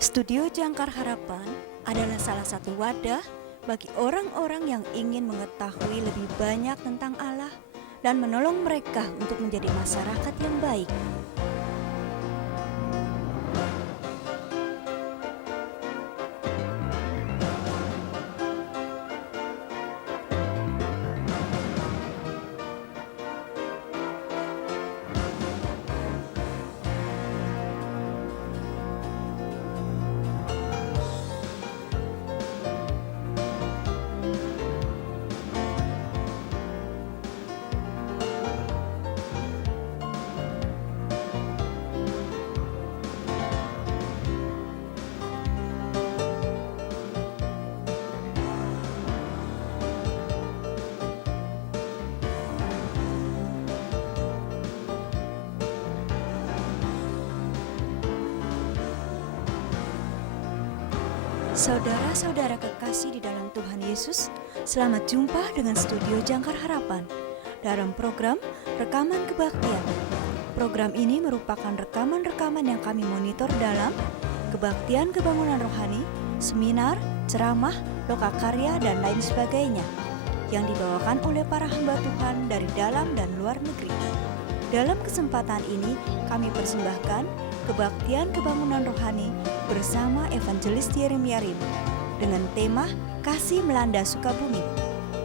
Studio Jangkar Harapan adalah salah satu wadah bagi orang-orang yang ingin mengetahui lebih banyak tentang Allah dan menolong mereka untuk menjadi masyarakat yang baik. Saudara-saudara kekasih di dalam Tuhan Yesus, selamat jumpa dengan Studio Jangkar Harapan dalam program Rekaman Kebaktian. Program ini merupakan rekaman-rekaman yang kami monitor dalam kebaktian kebangunan rohani, seminar, ceramah, lokakarya, dan lain sebagainya yang dibawakan oleh para hamba Tuhan dari dalam dan luar negeri. Dalam kesempatan ini, kami persembahkan kebaktian kebangunan rohani bersama Evangelis Yeremia Rim dengan tema Kasih Melanda Sukabumi.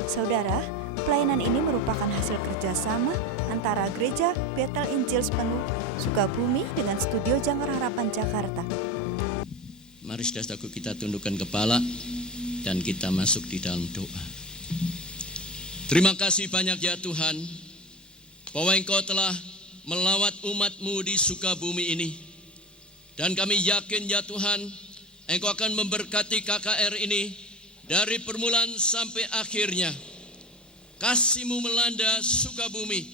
Saudara, pelayanan ini merupakan hasil kerjasama antara Gereja Betel Injil Sepenuh Sukabumi dengan Studio Jangkar Harapan Jakarta. Mari saudaraku, kita tundukkan kepala dan kita masuk di dalam doa. Terima kasih banyak ya Tuhan, bahwa Engkau telah melawat umat-Mu di Sukabumi ini. Dan kami yakin ya Tuhan, Engkau akan memberkati KKR ini dari permulaan sampai akhirnya. Kasih-Mu melanda Sukabumi,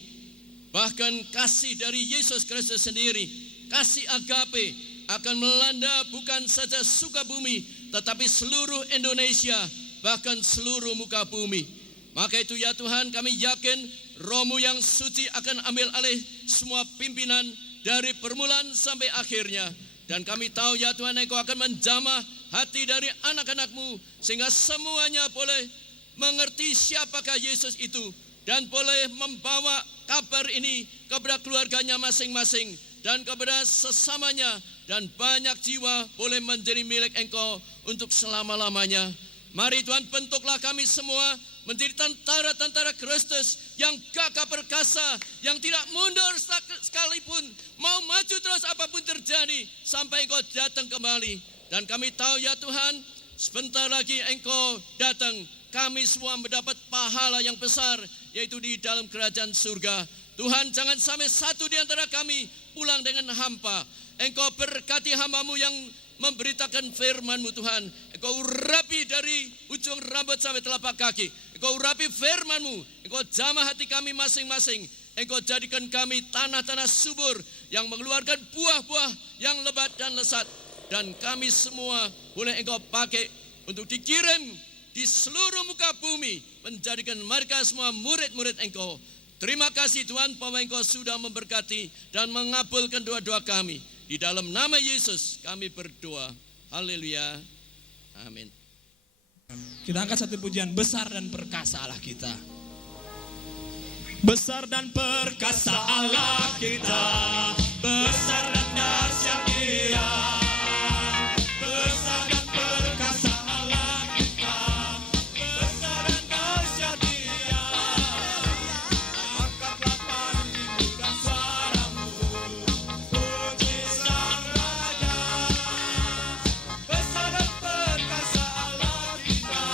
bahkan kasih dari Yesus Kristus sendiri, kasih agape akan melanda bukan saja Sukabumi, tetapi seluruh Indonesia, bahkan seluruh muka bumi. Maka itu ya Tuhan, kami yakin Roh-Mu yang suci akan ambil alih semua pimpinan dari permulaan sampai akhirnya. Dan kami tahu ya Tuhan, Engkau akan menjamah hati dari anak-anak-Mu sehingga semuanya boleh mengerti siapakah Yesus itu dan boleh membawa kabar ini kepada keluarganya masing-masing dan kepada sesamanya, dan banyak jiwa boleh menjadi milik Engkau untuk selama-lamanya. Mari Tuhan, bentuklah kami semua menjadi tentara-tentara Kristus yang gagah perkasa, yang tidak mundur sekalipun, mau maju terus apapun terjadi sampai Engkau datang kembali. Dan kami tahu ya Tuhan, sebentar lagi Engkau datang, kami semua mendapat pahala yang besar, yaitu di dalam kerajaan surga. Tuhan, jangan sampai satu di antara kami pulang dengan hampa. Engkau berkati hamba-Mu yang memberitakan firman-Mu Tuhan. Engkau urapi dari ujung rambut sampai telapak kaki. Engkau urapi firman-Mu. Engkau jamah hati kami masing-masing. Engkau jadikan kami tanah-tanah subur yang mengeluarkan buah-buah yang lebat dan lezat. Dan kami semua boleh Engkau pakai untuk dikirim di seluruh muka bumi, menjadikan mereka semua murid-murid Engkau. Terima kasih Tuhan, bahwa Engkau sudah memberkati dan mengabulkan doa-doa kami. Di dalam nama Yesus kami berdoa. Haleluya. Amin. Kita angkat satu pujian, besar dan perkasa Allah kita. Besar dan perkasa Allah kita, besar dan dahsyat Dia. Besar dan perkasa Allah kita, besar dan dahsyat Dia. Angkatlah panji dan suaramu, puji Sang Raja. Besar dan perkasa Allah kita,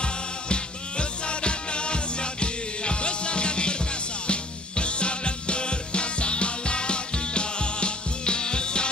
besar dan dahsyat Dia. Besar dan perkasa, besar dan perkasa Allah kita, besar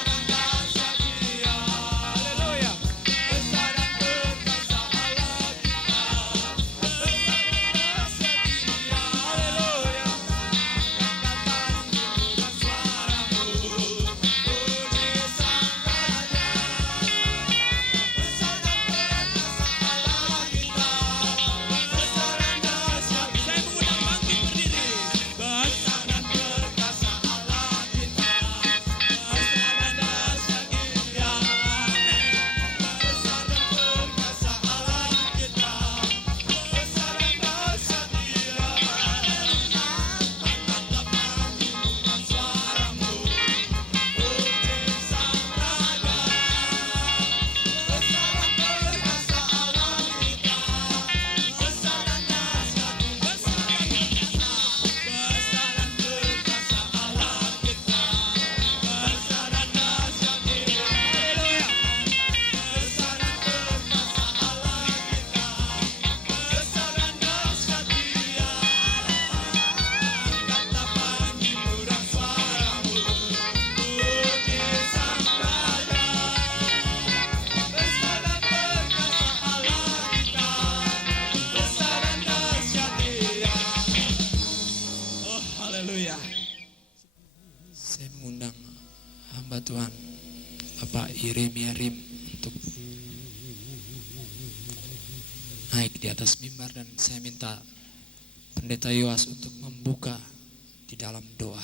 Pak Yeremia Rim untuk naik di atas mimbar, dan saya minta Pendeta Yoas untuk membuka di dalam doa.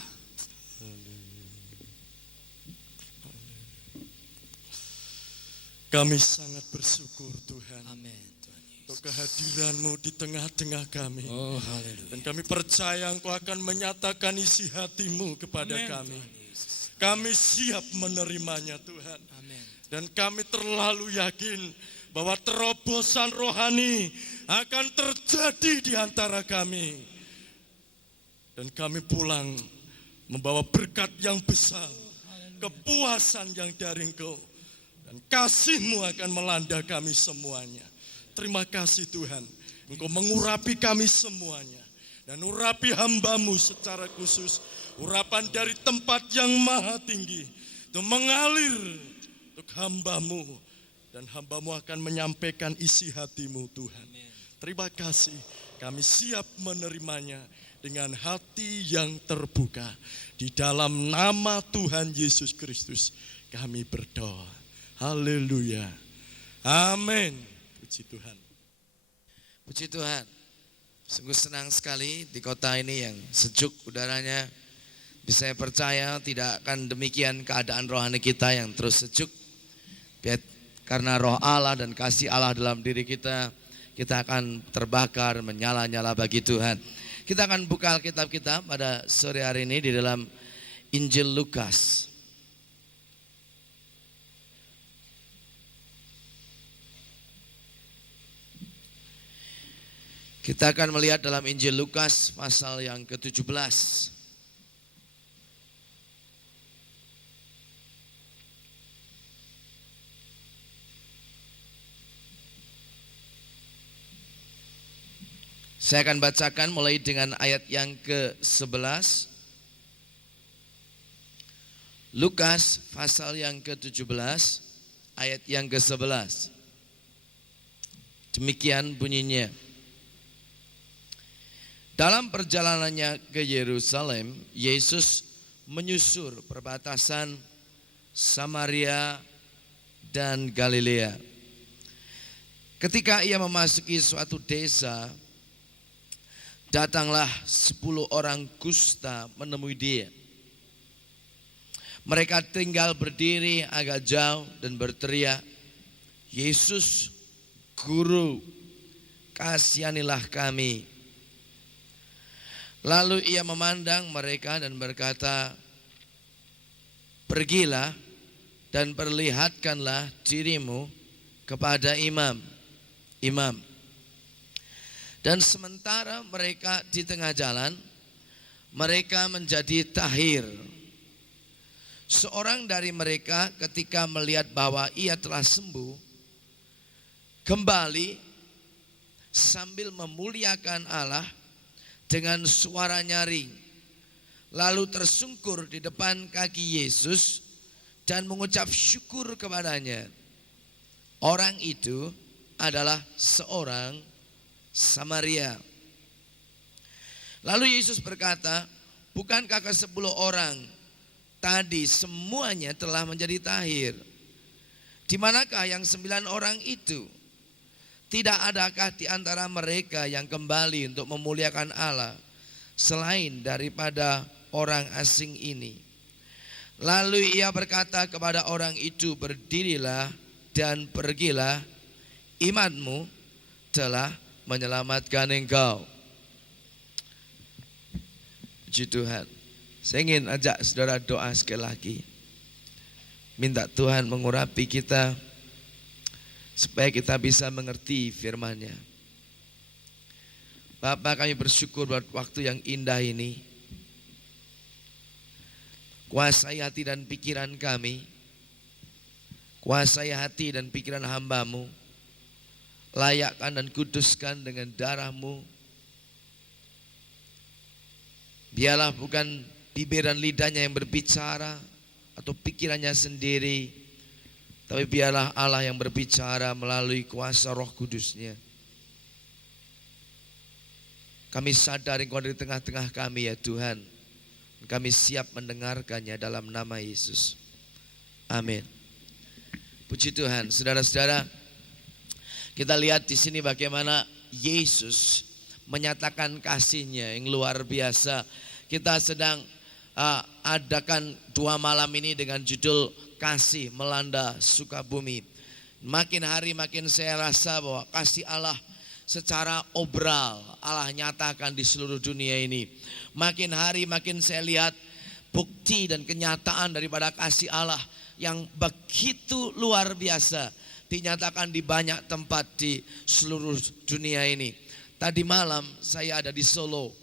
Kami sangat bersyukur Tuhan Amin Tuhan untuk Yesus. kehadiran-Mu di tengah-tengah kami. Oh haleluya. Dan kami percaya Engkau akan menyatakan isi hati-Mu kepada Amin, kami. Tuhan Yesus. Kami siap menerimanya Tuhan. Amin. Dan kami terlalu yakin bahwa terobosan rohani akan terjadi di antara kami. Dan kami pulang membawa berkat yang besar, kepuasan yang dari Engkau. Dan kasih-Mu akan melanda kami semuanya. Terima kasih Tuhan, Engkau mengurapi kami semuanya. Dan urapi hamba-Mu secara khusus, urapan dari tempat yang maha tinggi, itu mengalir untuk hamba-Mu. Dan hamba-Mu akan menyampaikan isi hati-Mu Tuhan. Terima kasih, kami siap menerimanya dengan hati yang terbuka. Di dalam nama Tuhan Yesus Kristus kami berdoa. Haleluya. Amin. Puji Tuhan. Puji Tuhan. Sungguh senang sekali di kota ini yang sejuk udaranya. Bisa saya percaya tidak akan demikian keadaan rohani kita yang terus sejuk. Karena roh Allah dan kasih Allah dalam diri kita, kita akan terbakar menyala-nyala bagi Tuhan. Kita akan buka Alkitab kita pada sore hari ini di dalam Injil Lukas. Kita akan melihat dalam Injil Lukas pasal yang ke-17. Saya akan bacakan mulai dengan ayat yang ke-11. Lukas pasal yang ke-17 ayat yang ke-11. Demikian bunyinya. Dalam perjalanannya ke Yerusalem, Yesus menyusur perbatasan Samaria dan Galilea. Ketika ia memasuki suatu desa, datanglah 10 orang kusta menemui dia. Mereka tinggal berdiri agak jauh dan berteriak, "Yesus, Guru, kasihanilah kami." Lalu ia memandang mereka dan berkata, "Pergilah dan perlihatkanlah dirimu kepada imam." Dan sementara mereka di tengah jalan, mereka menjadi tahir. Seorang dari mereka ketika melihat bahwa ia telah sembuh, kembali sambil memuliakan Allah dengan suara nyaring, lalu tersungkur di depan kaki Yesus dan mengucap syukur kepadanya. Orang itu adalah seorang Samaria. Lalu Yesus berkata, "Bukankah ke-10 orang tadi semuanya telah menjadi tahir? Di manakah yang 9 orang itu? Tidak adakah di antara mereka yang kembali untuk memuliakan Allah selain daripada orang asing ini?" Lalu ia berkata kepada orang itu, "Berdirilah dan pergilah, imanmu telah menyelamatkan engkau." Puji Tuhan. Saya ingin ajak saudara doa sekali lagi. Minta Tuhan mengurapi kita supaya kita bisa mengerti firman-Nya. Bapa, kami bersyukur buat waktu yang indah ini. Kuasai hati dan pikiran kami. Kuasai hati dan pikiran hamba-Mu. Layakkan dan kuduskan dengan darah-Mu. Biarlah bukan bibir dan lidahnya yang berbicara atau pikirannya sendiri, tapi biarlah Allah yang berbicara melalui kuasa Roh Kudus-Nya. Kami sadar Engkau di tengah-tengah kami ya Tuhan. Kami siap mendengarkannya dalam nama Yesus. Amin. Puji Tuhan, saudara-saudara. Kita lihat di sini bagaimana Yesus menyatakan kasih-Nya yang luar biasa. Kita sedang adakan 2 malam ini dengan judul Kasih Melanda Sukabumi. Makin hari makin saya rasa bahwa kasih Allah secara obral Allah nyatakan di seluruh dunia ini. Makin hari makin saya lihat bukti dan kenyataan daripada kasih Allah yang begitu luar biasa dinyatakan di banyak tempat di seluruh dunia ini. Tadi malam saya ada di Solo.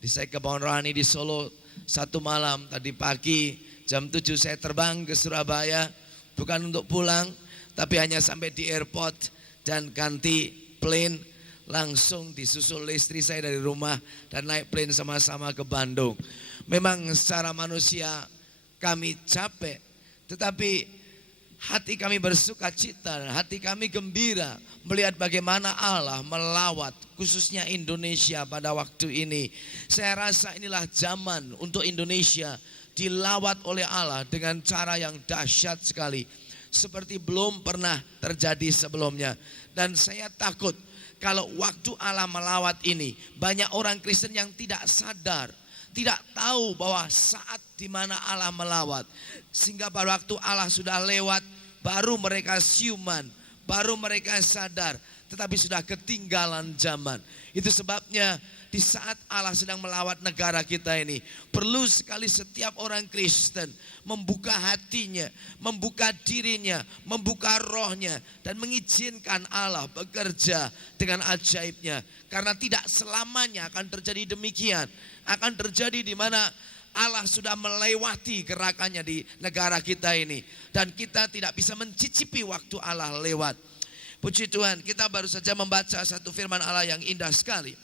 Saya ke Bawang Rohani di Solo 1 malam. Tadi pagi jam 7 saya terbang ke Surabaya. Bukan untuk pulang, tapi hanya sampai di airport dan ganti plane. Langsung disusul istri saya dari rumah dan naik plane sama-sama ke Bandung. Memang secara manusia kami capek, tetapi hati kami bersuka cita, hati kami gembira melihat bagaimana Allah melawat khususnya Indonesia pada waktu ini. Saya rasa inilah zaman untuk Indonesia dilawat oleh Allah dengan cara yang dahsyat sekali. Seperti belum pernah terjadi sebelumnya. Dan saya takut kalau waktu Allah melawat ini banyak orang Kristen yang tidak sadar, tidak tahu bahwa saat di mana Allah melawat. Sehingga pada waktu Allah sudah lewat, baru mereka siuman, baru mereka sadar. Tetapi sudah ketinggalan zaman. Itu sebabnya di saat Allah sedang melawat negara kita ini, perlu sekali setiap orang Kristen membuka hatinya, membuka dirinya, membuka rohnya, dan mengizinkan Allah bekerja dengan ajaibnya. Karena tidak selamanya akan terjadi demikian. Akan terjadi di mana Allah sudah melewati gerakannya di negara kita ini. Dan kita tidak bisa mencicipi waktu Allah lewat. Puji Tuhan, kita baru saja membaca satu firman Allah yang indah sekali.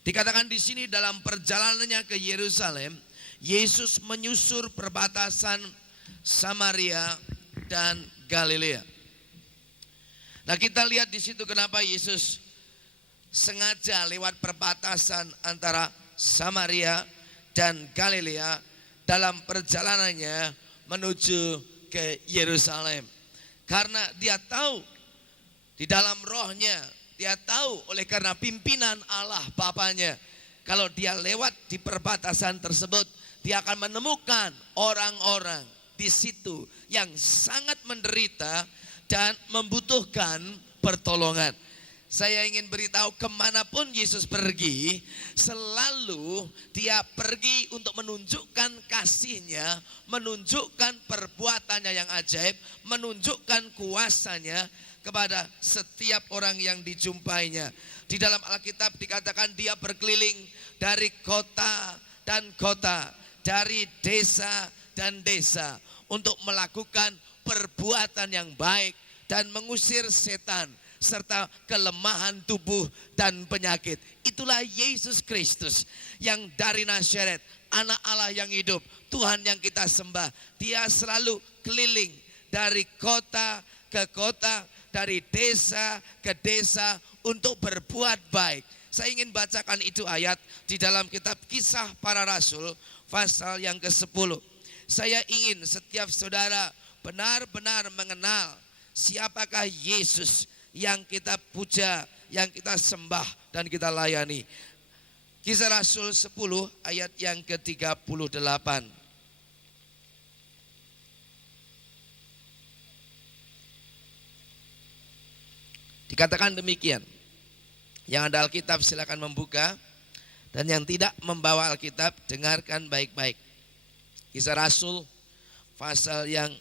Dikatakan di sini dalam perjalanannya ke Yerusalem, Yesus menyusur perbatasan Samaria dan Galilea. Nah, kita lihat di situ kenapa Yesus sengaja lewat perbatasan antara Samaria dan Galilea dalam perjalanannya menuju ke Yerusalem. Karena dia tahu di dalam rohnya, dia tahu oleh karena pimpinan Allah Bapanya, kalau dia lewat di perbatasan tersebut, dia akan menemukan orang-orang di situ yang sangat menderita dan membutuhkan pertolongan. Saya ingin beritahu kemanapun Yesus pergi, selalu dia pergi untuk menunjukkan kasih-Nya, menunjukkan perbuatannya yang ajaib, menunjukkan kuasa-Nya kepada setiap orang yang dijumpainya. Di dalam Alkitab dikatakan dia berkeliling dari kota dan kota, dari desa dan desa untuk melakukan perbuatan yang baik dan mengusir setan serta kelemahan tubuh dan penyakit. Itulah Yesus Kristus yang dari Nazaret, anak Allah yang hidup, Tuhan yang kita sembah. Dia selalu keliling dari kota ke kota, dari desa ke desa untuk berbuat baik. Saya ingin bacakan itu ayat di dalam kitab Kisah Para Rasul pasal yang ke-10. Saya ingin setiap saudara benar-benar mengenal siapakah Yesus yang kita puja, yang kita sembah dan kita layani. Kisah Rasul 10 ayat yang ke-38. Dikatakan demikian. Yang ada Alkitab silakan membuka, dan yang tidak membawa Alkitab dengarkan baik-baik. Kisah Rasul pasal yang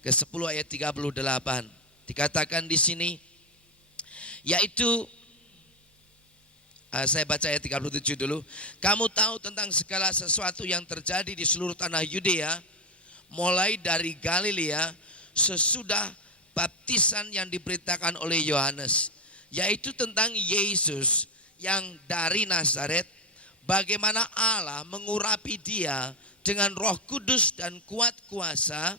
ke-10 ayat 38. Dikatakan di sini, yaitu saya baca ayat 37 dulu. Kamu tahu tentang segala sesuatu yang terjadi di seluruh tanah Yudea, mulai dari Galilea sesudah baptisan yang diberitakan oleh Yohanes, yaitu tentang Yesus yang dari Nazaret, bagaimana Allah mengurapi dia dengan Roh Kudus dan kuat kuasa.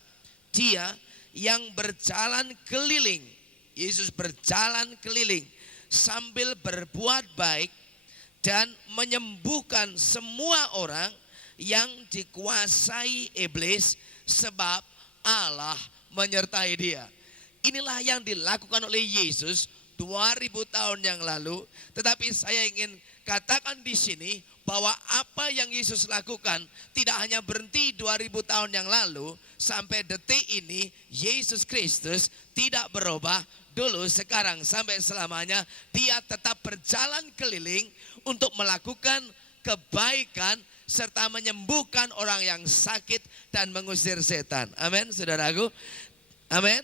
Dia yang berjalan keliling, Yesus berjalan keliling sambil berbuat baik dan menyembuhkan semua orang yang dikuasai iblis, sebab Allah menyertai dia. Inilah yang dilakukan oleh Yesus 2000 tahun yang lalu. Tetapi saya ingin katakan di sini bahwa apa yang Yesus lakukan tidak hanya berhenti 2000 tahun yang lalu. Sampai detik ini Yesus Kristus tidak berubah. Dulu, sekarang, sampai selamanya. Dia tetap berjalan keliling untuk melakukan kebaikan serta menyembuhkan orang yang sakit dan mengusir setan. Amin, saudaraku. Amin.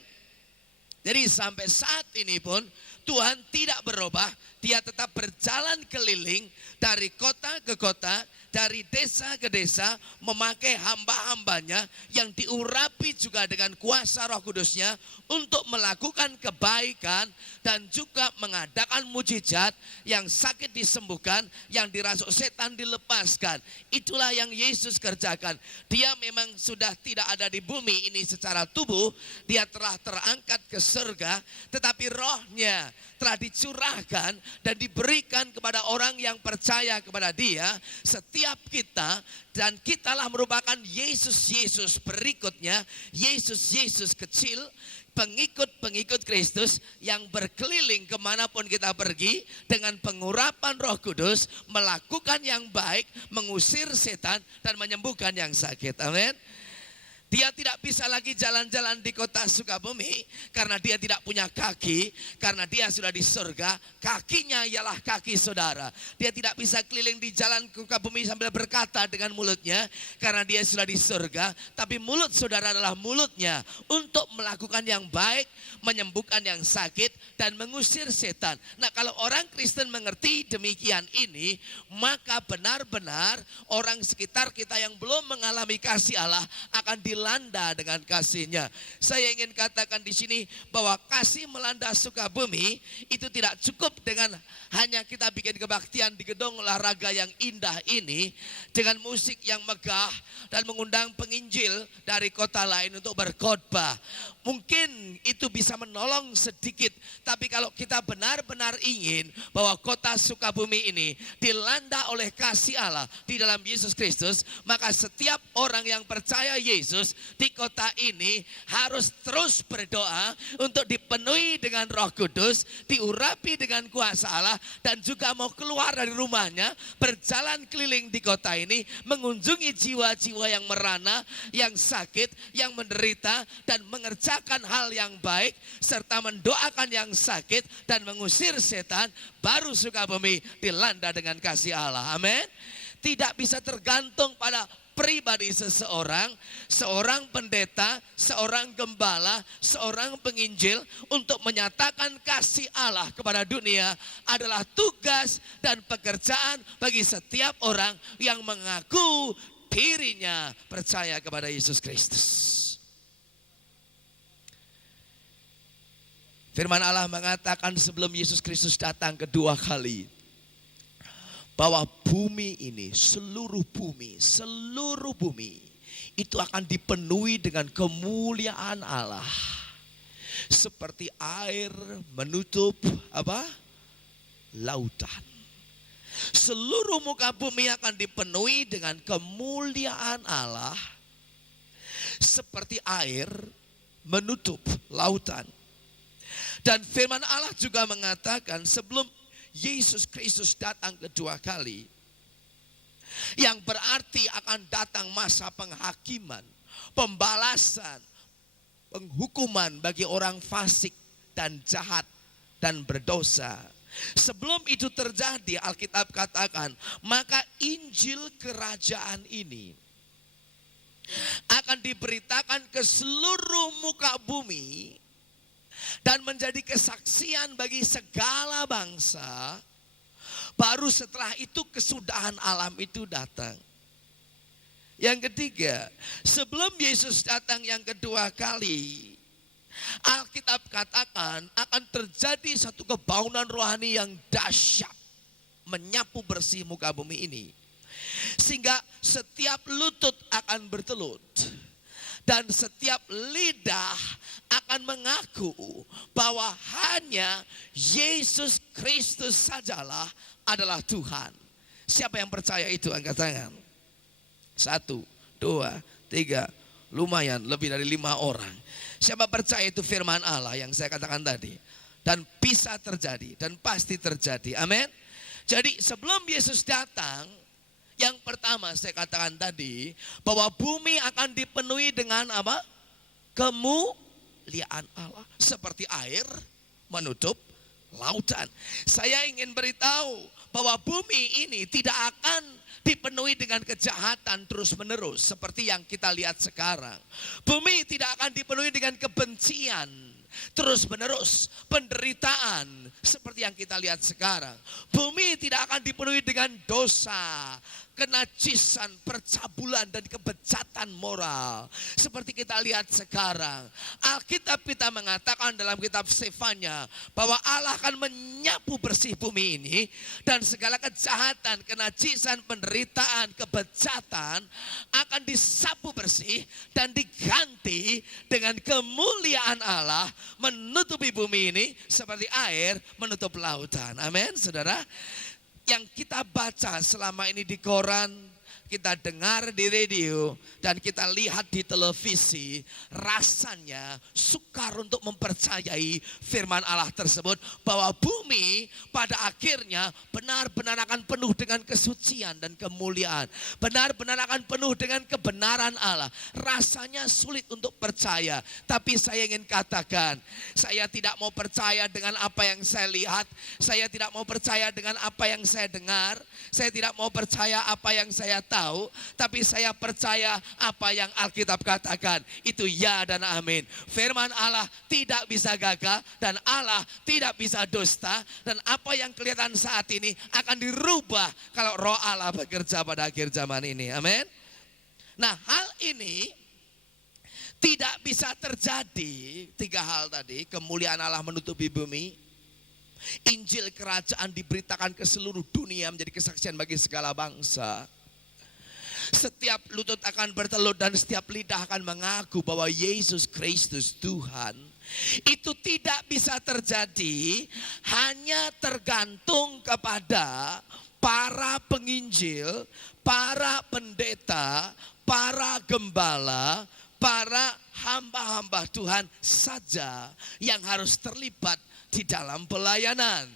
Jadi sampai saat ini pun Tuhan tidak berubah. Dia tetap berjalan keliling dari kota ke kota, dari desa ke desa, memakai hamba-hambanya yang diurapi juga dengan kuasa Roh Kudusnya untuk melakukan kebaikan dan juga mengadakan mujizat, yang sakit disembuhkan, yang dirasuk setan dilepaskan. Itulah yang Yesus kerjakan. Dia memang sudah tidak ada di bumi ini secara tubuh, dia telah terangkat ke surga, tetapi rohnya telah dicurahkan dan diberikan kepada orang yang percaya kepada dia, setiap kita, dan kitalah merupakan Yesus-Yesus berikutnya, Yesus-Yesus kecil, pengikut-pengikut Kristus yang berkeliling kemanapun kita pergi dengan pengurapan Roh Kudus, melakukan yang baik, mengusir setan dan menyembuhkan yang sakit. Amin. Dia tidak bisa lagi jalan-jalan di kota Sukabumi karena dia tidak punya kaki, karena dia sudah di surga. Kakinya ialah kaki saudara. Dia tidak bisa keliling di jalan Sukabumi sambil berkata dengan mulutnya karena dia sudah di surga. Tapi mulut saudara adalah mulutnya untuk melakukan yang baik, menyembuhkan yang sakit dan mengusir setan. Nah, kalau orang Kristen mengerti demikian ini, maka benar-benar orang sekitar kita yang belum mengalami kasih Allah akan dilanda dengan kasih-Nya. Saya ingin katakan di sini bahwa kasih melanda Sukabumi itu tidak cukup dengan hanya kita bikin kebaktian di gedung olahraga yang indah ini dengan musik yang megah dan mengundang penginjil dari kota lain untuk berkhotbah. Mungkin itu bisa menolong sedikit, tapi kalau kita benar-benar ingin bahwa kota Sukabumi ini dilanda oleh kasih Allah di dalam Yesus Kristus, maka setiap orang yang percaya Yesus di kota ini harus terus berdoa untuk dipenuhi dengan Roh Kudus, diurapi dengan kuasa Allah, dan juga mau keluar dari rumahnya, berjalan keliling di kota ini, mengunjungi jiwa-jiwa yang merana, yang sakit, yang menderita, dan mengerjakan hal yang baik, serta mendoakan yang sakit dan mengusir setan. Baru Sukabumi dilanda dengan kasih Allah. Amin. Tidak bisa tergantung pada pribadi seseorang, seorang pendeta, seorang gembala, seorang penginjil untuk menyatakan kasih Allah kepada dunia adalah tugas dan pekerjaan bagi setiap orang yang mengaku dirinya percaya kepada Yesus Kristus. Firman Allah mengatakan sebelum Yesus Kristus datang kedua kali, bahwa bumi ini, seluruh bumi itu akan dipenuhi dengan kemuliaan Allah. Seperti air menutup apa? Lautan. Seluruh muka bumi akan dipenuhi dengan kemuliaan Allah. Seperti air menutup lautan. Dan firman Allah juga mengatakan sebelum Yesus Kristus datang kedua kali, yang berarti akan datang masa penghakiman, pembalasan, penghukuman bagi orang fasik dan jahat dan berdosa. Sebelum itu terjadi, Alkitab katakan, maka Injil kerajaan ini akan diberitakan ke seluruh muka bumi dan menjadi kesaksian bagi segala bangsa. Baru setelah itu kesudahan alam itu datang. Yang ketiga, sebelum Yesus datang yang kedua kali, Alkitab katakan akan terjadi satu kebaunan rohani yang dahsyat, menyapu bersih muka bumi ini, sehingga setiap lutut akan bertelut. Dan setiap lidah akan mengaku bahwa hanya Yesus Kristus sajalah adalah Tuhan. Siapa yang percaya itu? Angkat tangan. 1, 2, 3, lumayan lebih dari 5 orang. Siapa percaya itu firman Allah yang saya katakan tadi. Dan bisa terjadi dan pasti terjadi. Amin. Jadi sebelum Yesus datang, yang pertama saya katakan tadi, bahwa bumi akan dipenuhi dengan apa? Kemuliaan Allah. Seperti air menutup lautan. Saya ingin beritahu bahwa bumi ini tidak akan dipenuhi dengan kejahatan terus menerus seperti yang kita lihat sekarang. Bumi tidak akan dipenuhi dengan kebencian terus menerus, penderitaan seperti yang kita lihat sekarang. Bumi tidak akan dipenuhi dengan dosa, kenajisan, percabulan dan kebejatan moral seperti kita lihat sekarang. Alkitab kita mengatakan dalam kitab Sefanya bahwa Allah akan menyapu bersih bumi ini dan segala kejahatan, kenajisan, penderitaan, kebejatan akan disapu bersih dan diganti dengan kemuliaan Allah menutupi bumi ini seperti air menutup lautan. Amin, saudara. Yang kita baca selama ini di koran, kita dengar di radio, dan kita lihat di televisi, rasanya sukar untuk mempercayai firman Allah tersebut, bahwa bumi pada akhirnya benar-benar akan penuh dengan kesucian dan kemuliaan, benar-benar akan penuh dengan kebenaran Allah. Rasanya sulit untuk percaya, tapi saya ingin katakan, saya tidak mau percaya dengan apa yang saya lihat, saya tidak mau percaya dengan apa yang saya dengar, saya tidak mau percaya apa yang saya tahu, tapi saya percaya apa yang Alkitab katakan. Itu ya dan amin. Firman Allah tidak bisa gagal dan Allah tidak bisa dusta, dan apa yang kelihatan saat ini akan dirubah kalau Roh Allah bekerja pada akhir zaman ini. Amin. Nah, hal ini tidak bisa terjadi, tiga hal tadi, kemuliaan Allah menutupi bumi, Injil kerajaan diberitakan ke seluruh dunia menjadi kesaksian bagi segala bangsa, setiap lutut akan bertelut dan setiap lidah akan mengaku bahwa Yesus Kristus Tuhan. Itu tidak bisa terjadi hanya tergantung kepada para penginjil, para pendeta, para gembala, para hamba-hamba Tuhan saja yang harus terlibat di dalam pelayanan.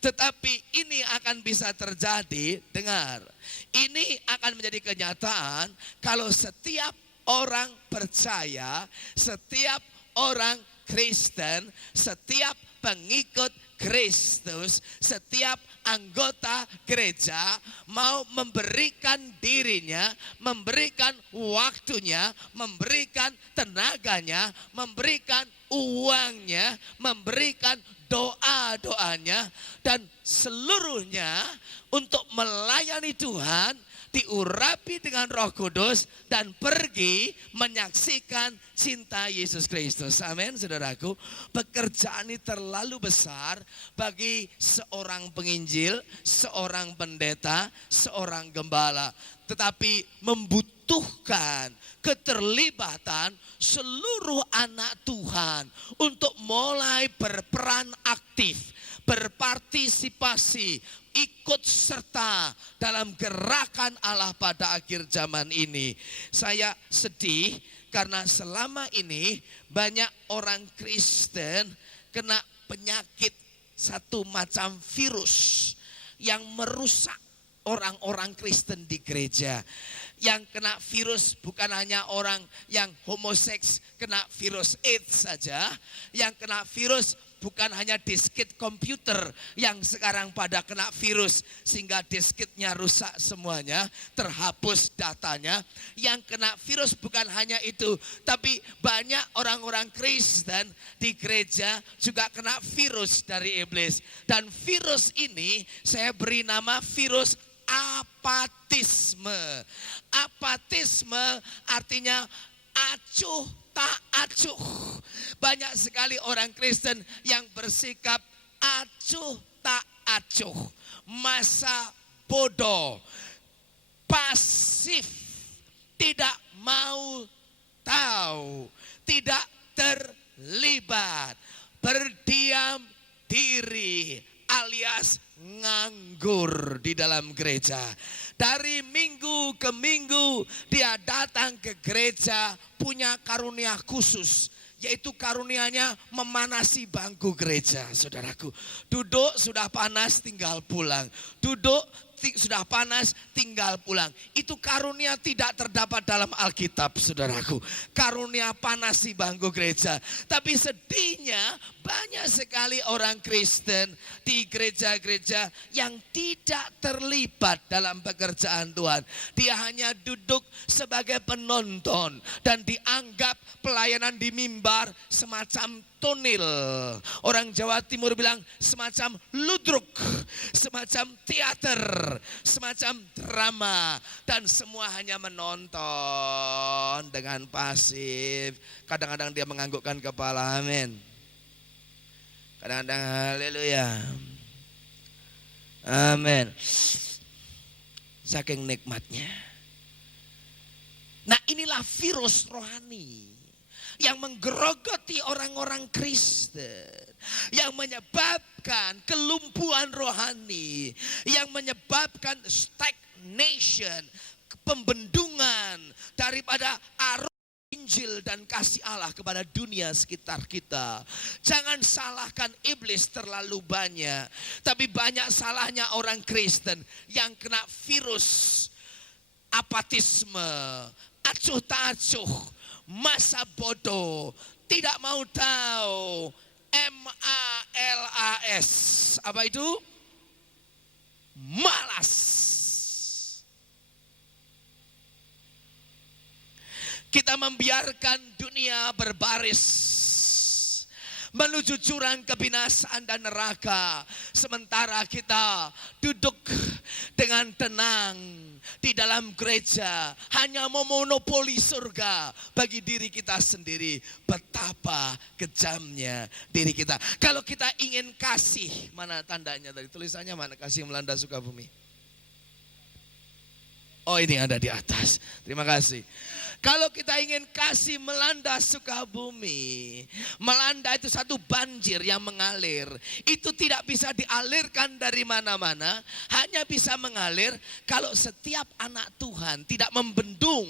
Tetapi ini akan bisa terjadi, dengar, ini akan menjadi kenyataan kalau setiap orang percaya, setiap orang Kristen, setiap pengikut Kristus, setiap anggota gereja mau memberikan dirinya, memberikan waktunya, memberikan tenaganya, memberikan uangnya, memberikan doa-doanya, dan seluruhnya untuk melayani Tuhan, diurapi dengan Roh Kudus dan pergi menyaksikan cinta Yesus Kristus. Amin, saudaraku. Pekerjaan ini terlalu besar bagi seorang penginjil, seorang pendeta, seorang gembala, tetapi membutuhkan keterlibatan seluruh anak Tuhan untuk mulai berperan aktif, berpartisipasi, ikut serta dalam gerakan Allah pada akhir zaman ini. Saya sedih karena selama ini banyak orang Kristen kena penyakit satu macam virus yang merusak orang-orang Kristen di gereja. Yang kena virus bukan hanya orang yang homoseks kena virus AIDS saja. Yang kena virus bukan hanya diskit komputer yang sekarang pada kena virus sehingga diskitnya rusak semuanya, terhapus datanya. Yang kena virus bukan hanya itu, tapi banyak orang-orang Kristen di gereja juga kena virus dari iblis. Dan virus ini saya beri nama virus apatisme. Apatisme artinya acuh tak acuh. Banyak sekali orang Kristen yang bersikap acuh tak acuh, masa bodoh, pasif, tidak mau tahu, tidak terlibat, berdiam diri alias nganggur di dalam gereja. Dari minggu ke minggu dia datang ke gereja punya karunia khusus yaitu karunia-Nya memanasi bangku gereja, saudaraku. Duduk sudah panas tinggal pulang. Duduk sudah panas tinggal pulang. Itu karunia tidak terdapat dalam Alkitab, saudaraku. Karunia panasi bangku gereja. Tapi sedihnya banyak sekali orang Kristen di gereja-gereja yang tidak terlibat dalam pekerjaan Tuhan. Dia hanya duduk sebagai penonton dan dianggap pelayanan di mimbar semacam tonil. Orang Jawa Timur bilang semacam ludruk, semacam teater, semacam drama, dan semua hanya menonton dengan pasif. Kadang-kadang dia menganggukkan kepala, amin. Kadang-kadang haleluya, amin. Saking nikmatnya. Nah, inilah virus rohani yang menggerogoti orang-orang Kristen, yang menyebabkan kelumpuhan rohani, yang menyebabkan stagnation, pembendungan daripada arus Injil dan kasih Allah kepada dunia sekitar kita. Jangan salahkan iblis terlalu banyak, tapi banyak salahnya orang Kristen yang kena virus apatisme, acuh tak acuh, masa bodoh, tidak mau tahu, MALAS. Apa itu? Malas. Kita membiarkan dunia berbaris menuju jurang kebinasaan dan neraka, sementara kita duduk dengan tenang di dalam gereja, hanya memonopoli surga bagi diri kita sendiri. Betapa kejamnya diri kita. Kalau kita ingin kasih, mana tandanya tadi, tulisannya mana? Kasih melanda Sukabumi. Oh, ini ada di atas. Terima kasih. Kalau kita ingin kasih melanda Sukabumi, melanda itu satu banjir yang mengalir. Itu tidak bisa dialirkan dari mana-mana, hanya bisa mengalir kalau setiap anak Tuhan tidak membendung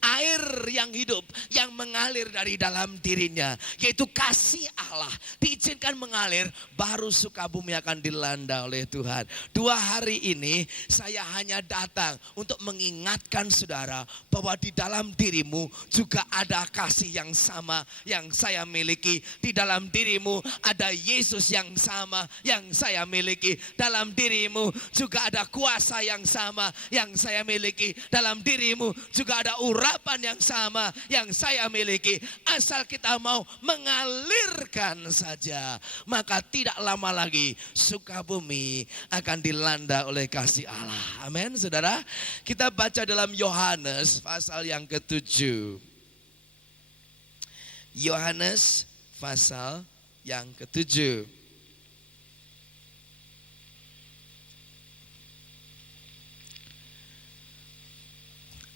air yang hidup yang mengalir dari dalam dirinya, yaitu kasih Allah. Diizinkan mengalir, baru Sukabumi akan dilanda oleh Tuhan. 2 hari ini saya hanya datang untuk mengingatkan saudara bahwa di dalam dirimu juga ada kasih yang sama yang saya miliki. Di dalam dirimu ada Yesus yang sama yang saya miliki. Dalam dirimu juga ada kuasa yang sama yang saya miliki. Dalam dirimu juga ada urapan yang sama yang saya miliki. Asal kita mau mengalirkan saja, maka tidak lama lagi Sukabumi akan dilanda oleh kasih Allah. Amin, saudara. Kita baca dalam Yohanes pasal yang ke-7. Yohanes pasal yang ke-7.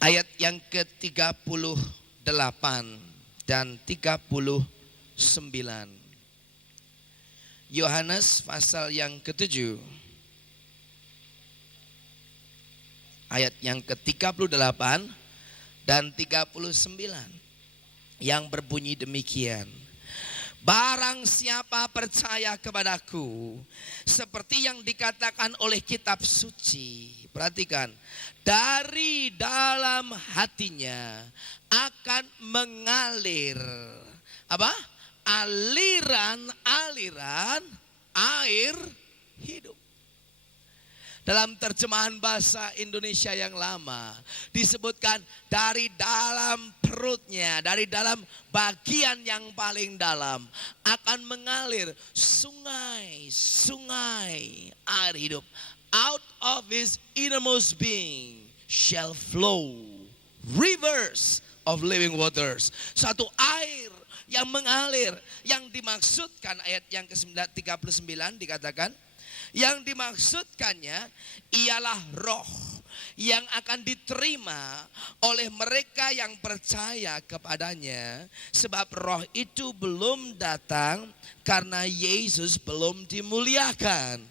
Ayat yang ke-38 dan 39. Yohanes pasal yang ke-7. Ayat yang ke-38 dan 39 yang berbunyi demikian. Barang siapa percaya kepadaku, seperti yang dikatakan oleh kitab suci, perhatikan, dari dalam hatinya akan mengalir apa? Aliran-aliran air hidup. Dalam terjemahan bahasa Indonesia yang lama disebutkan dari dalam perutnya, dari dalam bagian yang paling dalam akan mengalir sungai-sungai air hidup. Out of his innermost being shall flow rivers of living waters. Satu air yang mengalir, yang dimaksudkan ayat yang ke-39 dikatakan, yang dimaksudkannya ialah roh yang akan diterima oleh mereka yang percaya kepadanya. Sebab roh itu belum datang karena Yesus belum dimuliakan.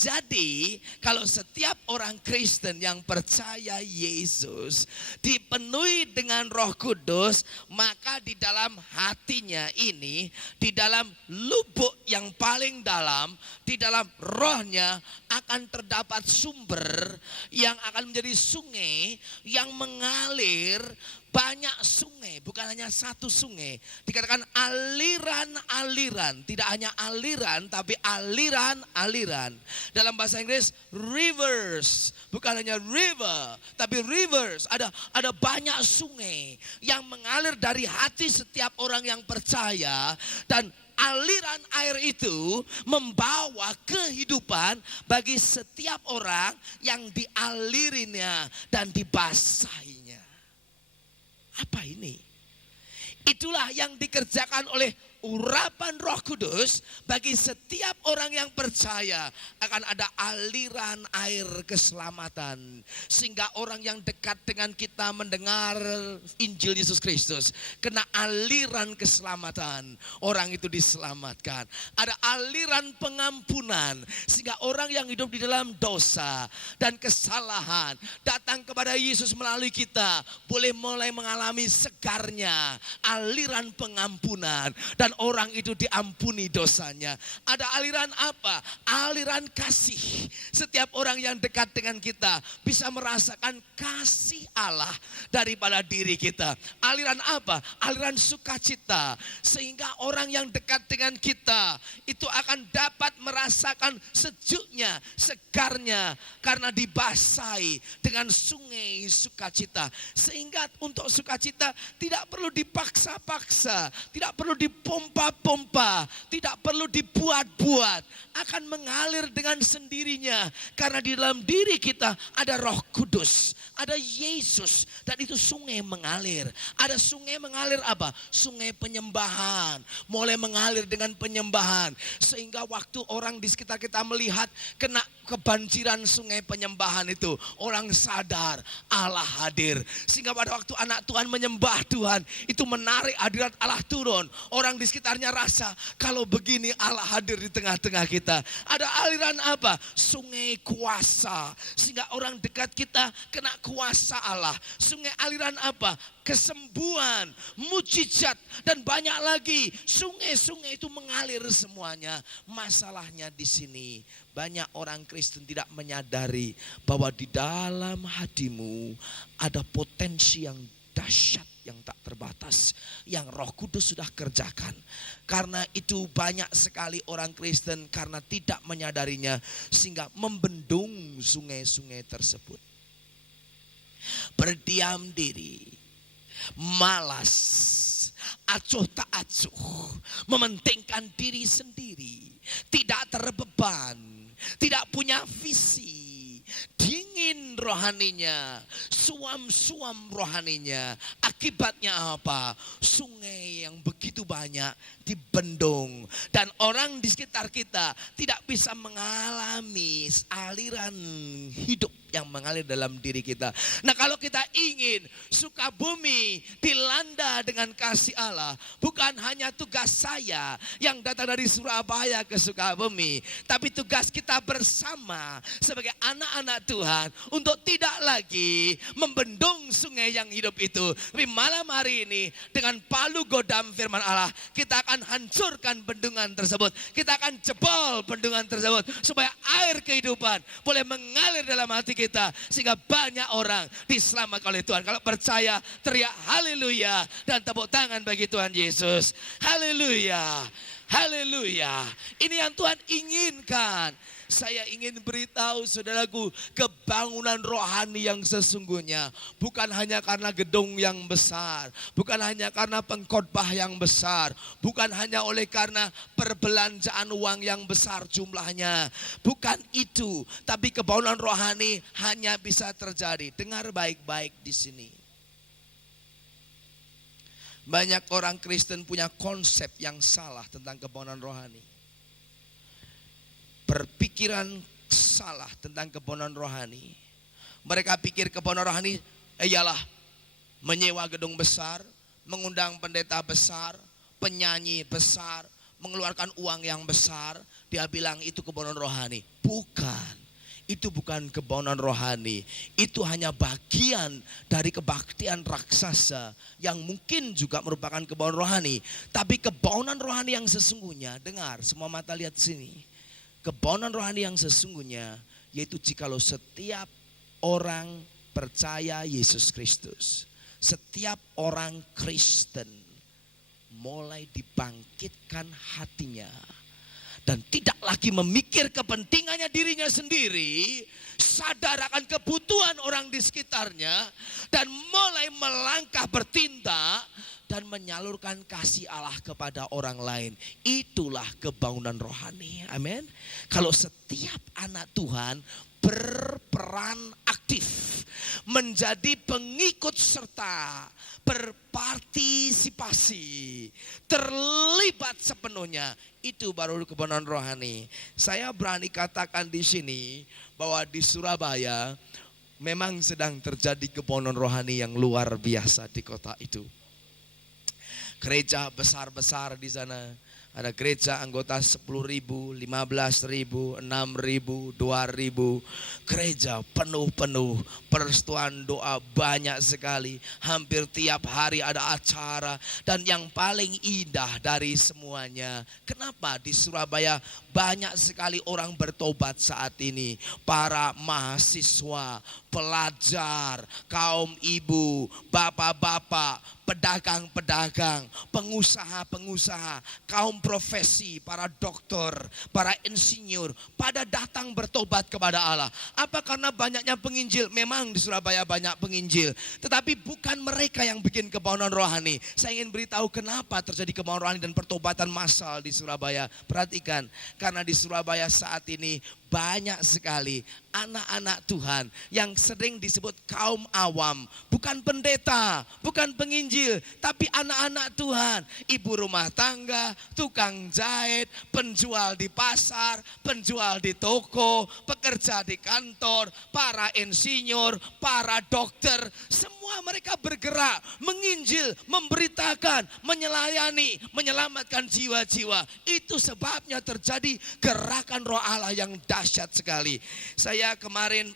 Jadi kalau setiap orang Kristen yang percaya Yesus dipenuhi dengan Roh Kudus, maka di dalam hatinya ini, di dalam lubuk yang paling dalam, di dalam rohnya akan terdapat sumber yang akan menjadi sungai yang mengalir. Banyak sungai, bukan hanya satu sungai. Dikatakan aliran-aliran, tidak hanya aliran tapi aliran-aliran. Dalam bahasa Inggris rivers, bukan hanya river tapi rivers. Ada banyak sungai yang mengalir dari hati setiap orang yang percaya, dan aliran air itu membawa kehidupan bagi setiap orang yang dialirinya dan dibasahinya. Apa ini? Itulah yang dikerjakan oleh urapan Roh Kudus bagi setiap orang yang percaya. Akan ada aliran air keselamatan, sehingga orang yang dekat dengan kita mendengar Injil Yesus Kristus, kena aliran keselamatan, orang itu diselamatkan. Ada aliran pengampunan, sehingga orang yang hidup di dalam dosa dan kesalahan datang kepada Yesus melalui kita, boleh mulai mengalami segarnya aliran pengampunan, dan orang itu diampuni dosanya. Ada aliran apa? Aliran kasih. Setiap orang yang dekat dengan kita bisa merasakan kasih Allah daripada diri kita. Aliran apa? Aliran sukacita. Sehingga orang yang dekat dengan kita itu akan dapat merasakan sejuknya, segarnya, karena dibasahi dengan sungai sukacita. Sehingga untuk sukacita tidak perlu dipaksa-paksa, tidak perlu dipompa-pompa, tidak perlu dibuat-buat, akan mengalir dengan sendirinya. Karena di dalam diri kita ada Roh Kudus, ada Yesus, dan itu sungai mengalir. Ada sungai mengalir apa? Sungai penyembahan, mulai mengalir dengan penyembahan, sehingga waktu orang di sekitar kita melihat kena kebanjiran sungai penyembahan itu, orang sadar Allah hadir. Sehingga pada waktu anak Tuhan menyembah Tuhan, itu menarik hadirat Allah turun. Orang di sekitarnya rasa kalau begini Allah hadir di tengah-tengah kita. Ada aliran apa? Sungai kuasa, sehingga orang dekat kita kena kuasa Allah. Sungai aliran apa? Kesembuhan, mujizat, dan banyak lagi. Sungai-sungai itu mengalir semuanya. Masalahnya di sini, banyak orang Kristen tidak menyadari bahwa di dalam hatimu ada potensi yang dahsyat, yang tak terbatas, yang Roh Kudus sudah kerjakan. Karena itu banyak sekali orang Kristen karena tidak menyadarinya, sehingga membendung sungai-sungai tersebut. Berdiam diri, malas, acuh tak acuh, mementingkan diri sendiri, tidak terbeban, tidak punya visi, dingin rohaninya, suam-suam rohaninya. Akibatnya apa? Sungai yang begitu banyak dibendung, dan orang di sekitar kita tidak bisa mengalami aliran hidup yang mengalir dalam diri kita. Nah, kalau kita ingin Sukabumi dilanda dengan kasih Allah, bukan hanya tugas saya yang datang dari Surabaya ke Sukabumi, tapi tugas kita bersama sebagai anak-anak Tuhan untuk tidak lagi membendung sungai yang hidup itu. Tapi malam hari ini dengan palu godam firman Allah, kita akan hancurkan bendungan tersebut. Kita akan jebol bendungan tersebut supaya air kehidupan boleh mengalir dalam hati kita, sehingga banyak orang diselamatkan oleh Tuhan. Kalau percaya, teriak haleluya dan tepuk tangan bagi Tuhan Yesus. Haleluya, haleluya. Ini yang Tuhan inginkan. Saya ingin beritahu saudaraku, kebangunan rohani yang sesungguhnya bukan hanya karena gedung yang besar, bukan hanya karena pengkhotbah yang besar, bukan hanya oleh karena perbelanjaan uang yang besar jumlahnya. Bukan itu, tapi kebangunan rohani hanya bisa terjadi. Dengar baik-baik di sini. Banyak orang Kristen punya konsep yang salah tentang kebangunan rohani. Berpikiran salah tentang kebangunan rohani. Mereka pikir kebangunan rohani ialah menyewa gedung besar, mengundang pendeta besar, penyanyi besar, mengeluarkan uang yang besar, dia bilang itu kebohongan rohani. Bukan. Itu bukan kebohongan rohani. Itu hanya bagian dari kebaktian raksasa yang mungkin juga merupakan kebohongan rohani. Tapi kebohongan rohani yang sesungguhnya, dengar, semua mata lihat sini. Kebohongan rohani yang sesungguhnya yaitu jikalau setiap orang percaya Yesus Kristus, setiap orang Kristen mulai dibangkitkan hatinya dan tidak lagi memikir kepentingannya dirinya sendiri, sadar akan kebutuhan orang di sekitarnya, dan mulai melangkah bertindak dan menyalurkan kasih Allah kepada orang lain. Itulah kebangunan rohani. Amin. Kalau setiap anak Tuhan berperan aktif, menjadi pengikut serta, berpartisipasi, terlibat sepenuhnya, itu baru kebenaran rohani. Saya berani katakan di sini bahwa di Surabaya memang sedang terjadi kebenaran rohani yang luar biasa di kota itu. Gereja besar-besar di sana. Ada gereja anggota 10.000, 15.000, 6.000, 2.000. Gereja penuh-penuh, persetujuan doa banyak sekali. Hampir tiap hari ada acara. Dan yang paling indah dari semuanya, kenapa di Surabaya banyak sekali orang bertobat saat ini? Para mahasiswa, pelajar, kaum ibu, bapak-bapak, pedagang-pedagang, pengusaha-pengusaha, kaum profesi, para dokter, para insinyur, pada datang bertobat kepada Allah. Apa karena banyaknya penginjil? Memang di Surabaya banyak penginjil, tetapi bukan mereka yang bikin kebangunan rohani. Saya ingin beritahu kenapa terjadi kebangunan rohani dan pertobatan massal di Surabaya. Perhatikan, karena di Surabaya saat ini banyak sekali anak-anak Tuhan yang sering disebut kaum awam. Bukan pendeta, bukan penginjil, tapi anak-anak Tuhan. Ibu rumah tangga, tukang jahit, penjual di pasar, penjual di toko, pekerja di kantor, para insinyur, para dokter. Semua mereka bergerak, menginjil, memberitakan, menylayani, menyelamatkan jiwa-jiwa. Itu sebabnya terjadi gerakan roh Allah yang dahsyat sekali. Saya kemarin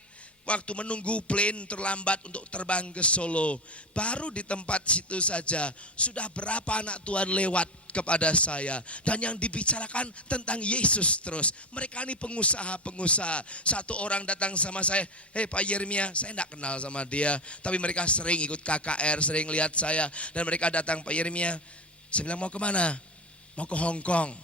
waktu menunggu plane terlambat untuk terbang ke Solo, baru di tempat situ saja sudah berapa anak Tuhan lewat kepada saya, dan yang dibicarakan tentang Yesus terus. Mereka ini pengusaha-pengusaha. Satu orang datang sama saya, "Hei Pak Yeremia," saya tidak kenal sama dia, tapi mereka sering ikut KKR, sering lihat saya, dan mereka datang, "Pak Yeremia," saya bilang, "Mau kemana?" "Mau ke Hong Kong."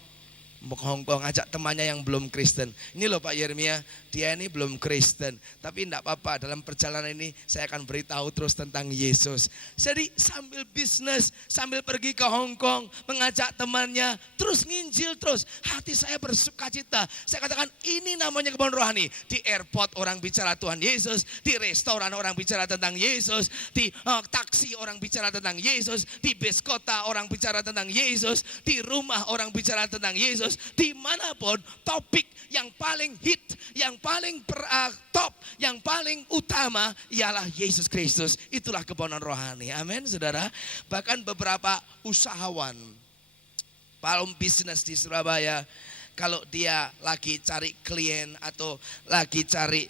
Mau ke Hong Kong, ajak temannya yang belum Kristen. Ini loh Pak Yeremia, dia ini belum Kristen, tapi enggak apa-apa, dalam perjalanan ini saya akan beritahu terus tentang Yesus. Jadi sambil bisnis, sambil pergi ke Hong Kong, mengajak temannya, terus nginjil terus. Hati saya bersuka cita. Saya katakan ini namanya kebangunan rohani. Di airport orang bicara Tuhan Yesus, di restoran orang bicara tentang Yesus, di taksi orang bicara tentang Yesus, di bis kota orang bicara tentang Yesus, di rumah orang bicara tentang Yesus. Dimanapun, topik yang paling hit, yang paling top, yang paling utama ialah Yesus Kristus. Itulah kebangunan rohani. Amin, saudara. Bahkan beberapa usahawan, palm bisnis di Surabaya, kalau dia lagi cari klien atau lagi cari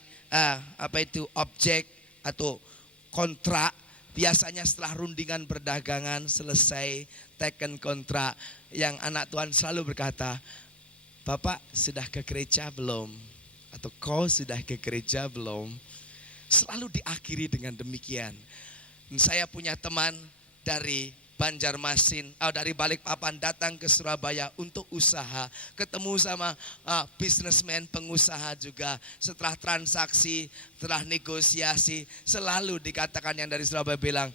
objek atau kontrak, biasanya setelah rundingan perdagangan selesai, teken kontrak, yang anak Tuhan selalu berkata, "Bapak sudah ke gereja belum?" Atau "Kau sudah ke gereja belum?" Selalu diakhiri dengan demikian. Dan saya punya teman dari Banjarmasin, dari Balikpapan datang ke Surabaya untuk usaha. Ketemu sama bisnismen, pengusaha juga. Setelah transaksi, setelah negosiasi, selalu dikatakan yang dari Surabaya bilang,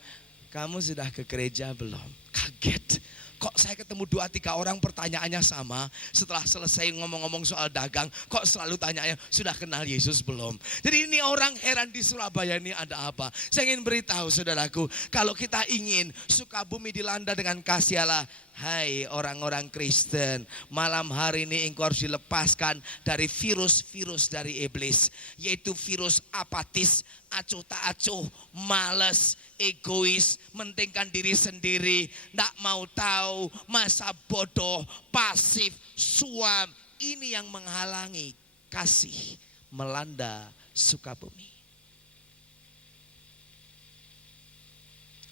"Kamu sudah ke gereja belum?" Kaget. Kok saya ketemu 2-3 orang pertanyaannya sama. Setelah selesai ngomong-ngomong soal dagang, kok selalu tanyanya, "Sudah kenal Yesus belum?" Jadi ini orang heran di Surabaya ini ada apa. Saya ingin beritahu saudaraku, kalau kita ingin Sukabumi dilanda dengan kasih Allah, Hai orang-orang Kristen, malam hari ini engkau harus dilepaskan dari virus-virus dari iblis. Yaitu virus apatis, acuh tak acuh, malas, egois, mentingkan diri sendiri, tidak mau tahu, masa bodoh, pasif, suam. Ini yang menghalangi kasih melanda Sukabumi.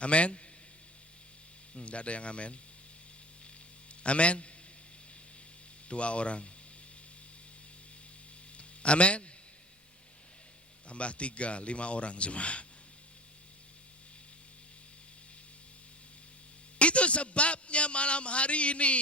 Amin. Tidak ada yang amin. Amin. 2 orang. Amin. Tambah 3, 5 orang cuma. Itu sebabnya malam hari ini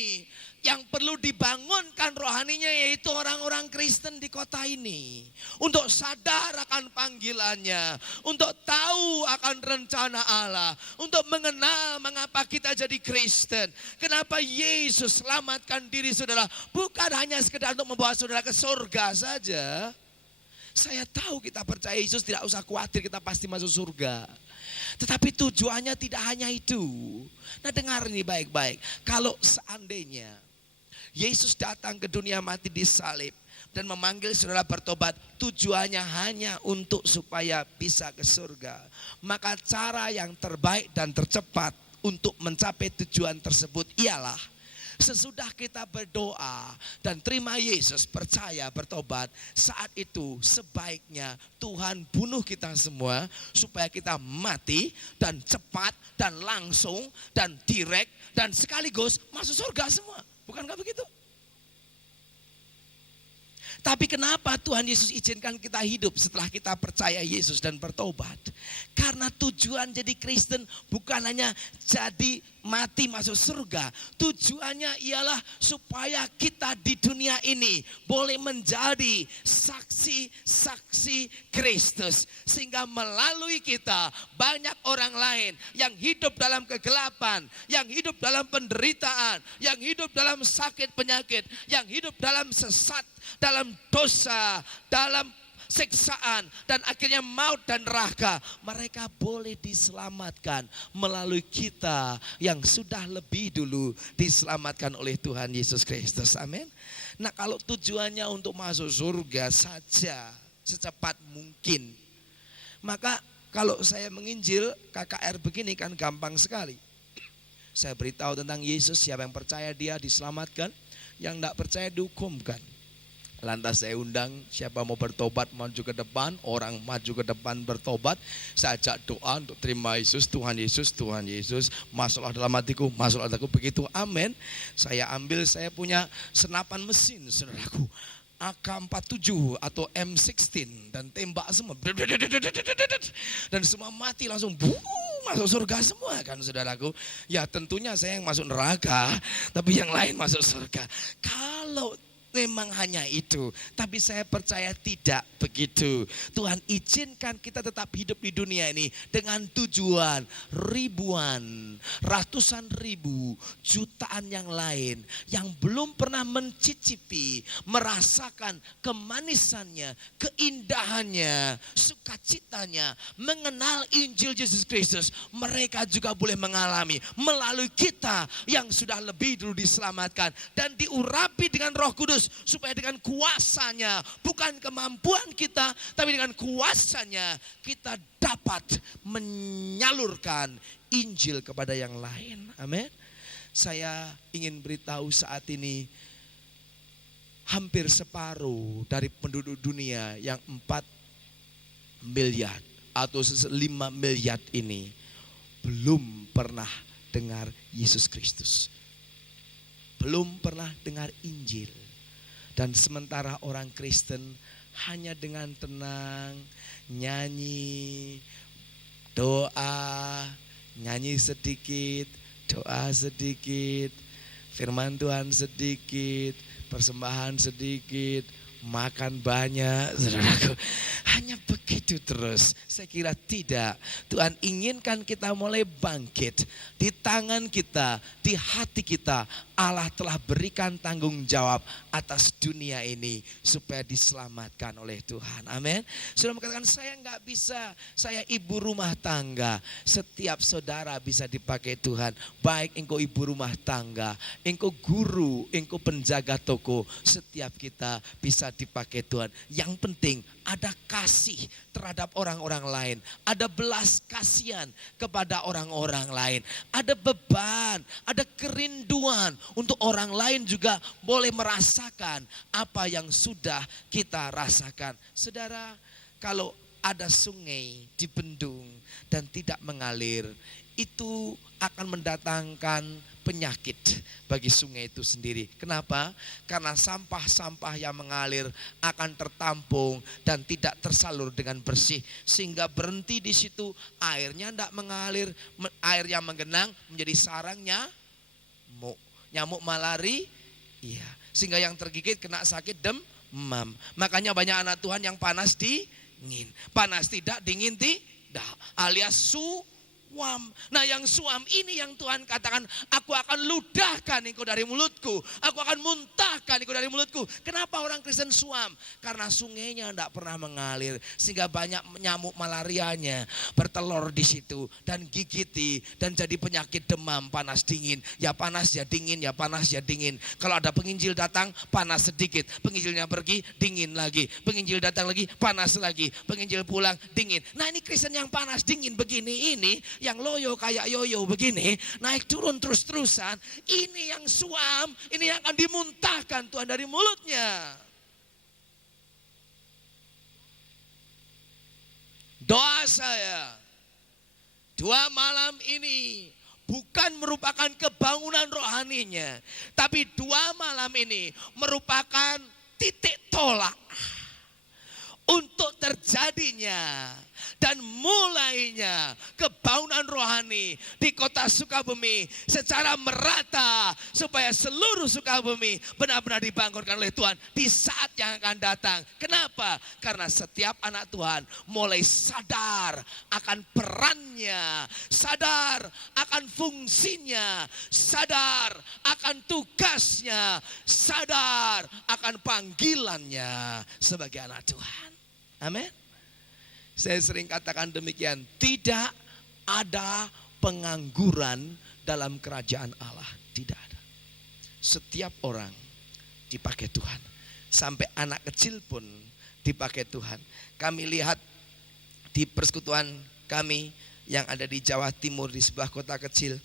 yang perlu dibangunkan rohaninya yaitu orang-orang Kristen di kota ini. Untuk sadar akan panggilannya, untuk tahu akan rencana Allah, untuk mengenal mengapa kita jadi Kristen. Kenapa Yesus selamatkan diri saudara, bukan hanya sekedar untuk membawa saudara ke surga saja. Saya tahu kita percaya Yesus, tidak usah khawatir kita pasti masuk surga. Tetapi tujuannya tidak hanya itu. Nah dengar ini baik-baik. Kalau seandainya Yesus datang ke dunia mati di salib dan memanggil saudara bertobat, tujuannya hanya untuk supaya bisa ke surga. Maka cara yang terbaik dan tercepat untuk mencapai tujuan tersebut ialah sesudah kita berdoa dan terima Yesus, percaya, bertobat, saat itu sebaiknya Tuhan bunuh kita semua supaya kita mati dan cepat dan langsung dan direct dan sekaligus masuk surga semua. Bukankah begitu? Tapi kenapa Tuhan Yesus izinkan kita hidup setelah kita percaya Yesus dan bertobat? Karena tujuan jadi Kristen bukan hanya jadi mati masuk surga. Tujuannya ialah supaya kita di dunia ini boleh menjadi saksi-saksi Kristus. Sehingga melalui kita banyak orang lain yang hidup dalam kegelapan, yang hidup dalam penderitaan, yang hidup dalam sakit penyakit, yang hidup dalam sesat, dalam dosa, dalam siksaan, dan akhirnya maut dan neraka. Mereka boleh diselamatkan melalui kita yang sudah lebih dulu diselamatkan oleh Tuhan Yesus Kristus. Amin. Nah kalau tujuannya untuk masuk surga saja secepat mungkin, maka kalau saya menginjil KKR begini kan gampang sekali. Saya beritahu tentang Yesus, siapa yang percaya dia diselamatkan, yang tidak percaya dihukumkan. Lantas saya undang siapa mau bertobat maju ke depan, orang maju ke depan bertobat. Saya ajak doa untuk terima Yesus, Tuhan Yesus, Tuhan Yesus, masuklah dalam hatiku, masuklah dalam hatiku. Begitu amin, saya ambil, saya punya senapan mesin saudaraku, AK-47 atau M16 dan tembak semua. Dan semua mati langsung masuk surga semua kan saudaraku. Ya tentunya saya yang masuk neraka, tapi yang lain masuk surga. Kalau memang hanya itu, tapi saya percaya tidak begitu. Tuhan izinkan kita tetap hidup di dunia ini dengan tujuan ribuan, ratusan ribu, jutaan yang lain yang belum pernah mencicipi, merasakan kemanisannya, keindahannya, sukacitanya, mengenal Injil Yesus Kristus. Mereka juga boleh mengalami melalui kita yang sudah lebih dulu diselamatkan dan diurapi dengan Roh Kudus, supaya dengan kuasanya, bukan kemampuan kita, tapi dengan kuasanya kita dapat menyalurkan Injil kepada yang lain. Amin. Saya ingin beritahu saat ini hampir separuh dari penduduk dunia yang 4 miliar atau 5 miliar ini belum pernah dengar Yesus Kristus, belum pernah dengar Injil. Dan sementara orang Kristen hanya dengan tenang nyanyi, doa, nyanyi sedikit, doa sedikit, firman Tuhan sedikit, persembahan sedikit, makan banyak, saudaraku. Hanya begitu terus. Saya kira tidak. Tuhan inginkan kita mulai bangkit. Di tangan kita, di hati kita, Allah telah berikan tanggung jawab atas dunia ini supaya diselamatkan oleh Tuhan. Amin. Sudah mengatakan saya nggak bisa, saya ibu rumah tangga. Setiap saudara bisa dipakai Tuhan. Baik engkau ibu rumah tangga, engkau guru, engkau penjaga toko. Setiap kita bisa dipakai Tuhan. Yang penting ada kasih terhadap orang-orang lain. Ada belas kasihan kepada orang-orang lain. Ada beban, ada kerinduan untuk orang lain juga boleh merasakan apa yang sudah kita rasakan. Saudara, kalau ada sungai di bendung dan tidak mengalir, itu akan mendatangkan penyakit bagi sungai itu sendiri. Kenapa? Karena sampah-sampah yang mengalir akan tertampung dan tidak tersalur dengan bersih, sehingga berhenti di situ, airnya tidak mengalir, air yang menggenang menjadi sarang nyamuk malaria, iya, sehingga yang tergigit kena sakit demam. Makanya banyak anak Tuhan yang panas dingin, panas tidak, dingin tidak, alias suam. Nah yang suam ini yang Tuhan katakan, aku akan ludahkan engkau dari mulutku, aku akan muntahkan engkau dari mulutku. Kenapa orang Kristen suam? Karena sungainya tidak pernah mengalir, sehingga banyak nyamuk malarianya bertelur di situ dan gigiti dan jadi penyakit demam, panas dingin, ya panas ya dingin, ya panas ya dingin. Kalau ada penginjil datang panas sedikit, penginjilnya pergi dingin lagi, penginjil datang lagi panas lagi, penginjil pulang dingin. Nah ini Kristen yang panas dingin begini ini, yang loyo kayak yoyo begini, naik turun terus-terusan, ini yang suam, ini yang akan dimuntahkan Tuhan dari mulutnya. Doa saya, 2 malam ini bukan merupakan kebangunan rohaninya, tapi 2 malam ini merupakan titik tolak untuk terjadinya dan mulainya kebangunan rohani di kota Sukabumi secara merata, supaya seluruh Sukabumi benar-benar dibangunkan oleh Tuhan di saat yang akan datang. Kenapa? Karena setiap anak Tuhan mulai sadar akan perannya, sadar akan fungsinya, sadar akan tugasnya, sadar akan panggilannya sebagai anak Tuhan. Amin. Saya sering katakan demikian, tidak ada pengangguran dalam kerajaan Allah, tidak ada. Setiap orang dipakai Tuhan, sampai anak kecil pun dipakai Tuhan. Kami lihat di persekutuan kami yang ada di Jawa Timur, di sebuah kota kecil,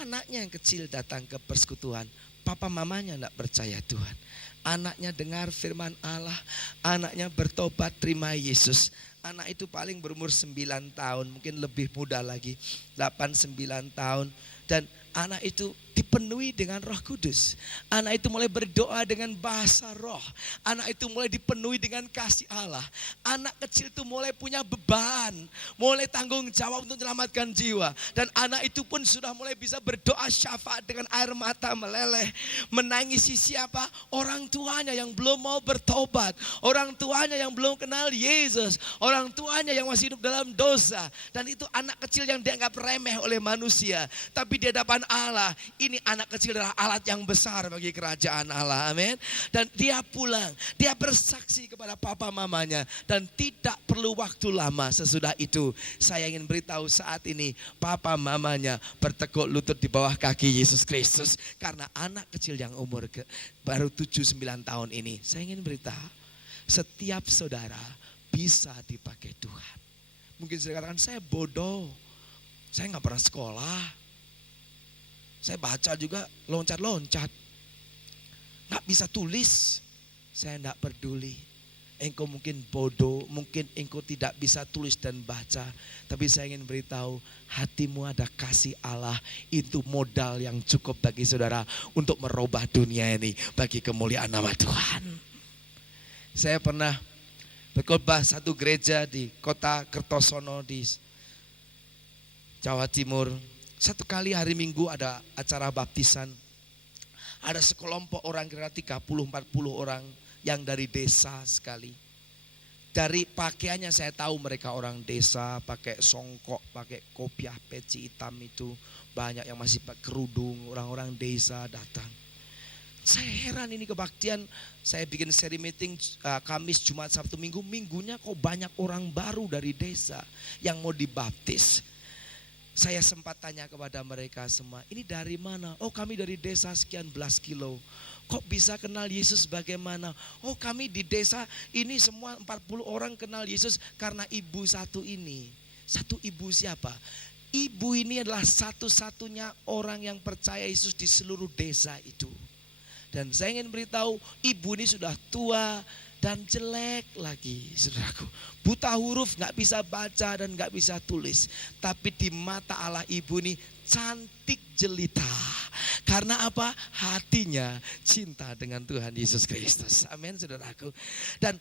anaknya yang kecil datang ke persekutuan, papa mamanya tidak percaya Tuhan. Anaknya dengar firman Allah, anaknya bertobat terima Yesus. Anak itu paling berumur 9 tahun, mungkin lebih muda lagi, 8-9 tahun. Dan anak itu dipenuhi dengan Roh Kudus. Anak itu mulai berdoa dengan bahasa roh. Anak itu mulai dipenuhi dengan kasih Allah. Anak kecil itu mulai punya beban, mulai tanggung jawab untuk menyelamatkan jiwa. Dan anak itu pun sudah mulai bisa berdoa syafaat dengan air mata meleleh. Menangisi siapa? Orang tuanya yang belum mau bertobat. Orang tuanya yang belum kenal Yesus. Orang tuanya yang masih hidup dalam dosa. Dan itu anak kecil yang dianggap remeh oleh manusia. Tapi di hadapan Allah, ini anak kecil adalah alat yang besar bagi kerajaan Allah. Amin. Dan dia pulang, dia bersaksi kepada papa mamanya, dan tidak perlu waktu lama sesudah itu, saya ingin beritahu saat ini papa mamanya bertekuk lutut di bawah kaki Yesus Kristus. Karena anak kecil yang umur baru 7-9 tahun ini, saya ingin beritahu, setiap saudara bisa dipakai Tuhan. Mungkin saya katakan, saya bodoh, saya gak pernah sekolah, saya baca juga loncat-loncat, gak bisa tulis. Saya gak peduli. Engkau mungkin bodoh, mungkin engkau tidak bisa tulis dan baca, tapi saya ingin beritahu, hatimu ada kasih Allah. Itu modal yang cukup bagi saudara untuk merubah dunia ini bagi kemuliaan nama Tuhan. Saya pernah berkhotbah satu gereja di kota Kertosono di Jawa Timur. Satu kali hari Minggu ada acara baptisan. Ada sekelompok orang, kira-kira 30-40 orang yang dari desa sekali. Dari pakaiannya saya tahu mereka orang desa, pakai songkok, pakai kopiah peci hitam itu. Banyak yang masih pakai kerudung, orang-orang desa datang. Saya heran ini kebaktian, saya bikin seri meeting Kamis, Jumat, Sabtu, Minggu. Minggunya kok banyak orang baru dari desa yang mau dibaptis. Saya sempat tanya kepada mereka semua, ini dari mana? Oh kami dari desa sekian belas kilo. Kok bisa kenal Yesus bagaimana? Oh kami di desa ini semua 40 orang kenal Yesus karena ibu satu ini. Satu ibu siapa? Ibu ini adalah satu-satunya orang yang percaya Yesus di seluruh desa itu. Dan saya ingin beritahu, ibu ini sudah tua dan jelek lagi, saudaraku. Buta huruf, gak bisa baca dan gak bisa tulis. Tapi di mata Allah ibu ini cantik jelita. Karena apa? Hatinya cinta dengan Tuhan Yesus Kristus. Amin, saudaraku. Dan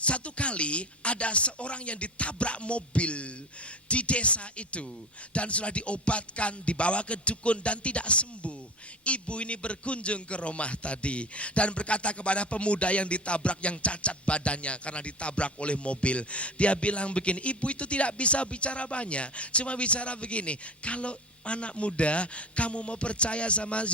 satu kali ada seorang yang ditabrak mobil di desa itu dan sudah diobatkan, dibawa ke dukun dan tidak sembuh. Ibu ini berkunjung ke rumah tadi dan berkata kepada pemuda yang ditabrak, yang cacat badannya karena ditabrak oleh mobil. Dia bilang begini, ibu itu tidak bisa bicara banyak, cuma bicara begini, kalau anak muda kamu mau percaya sama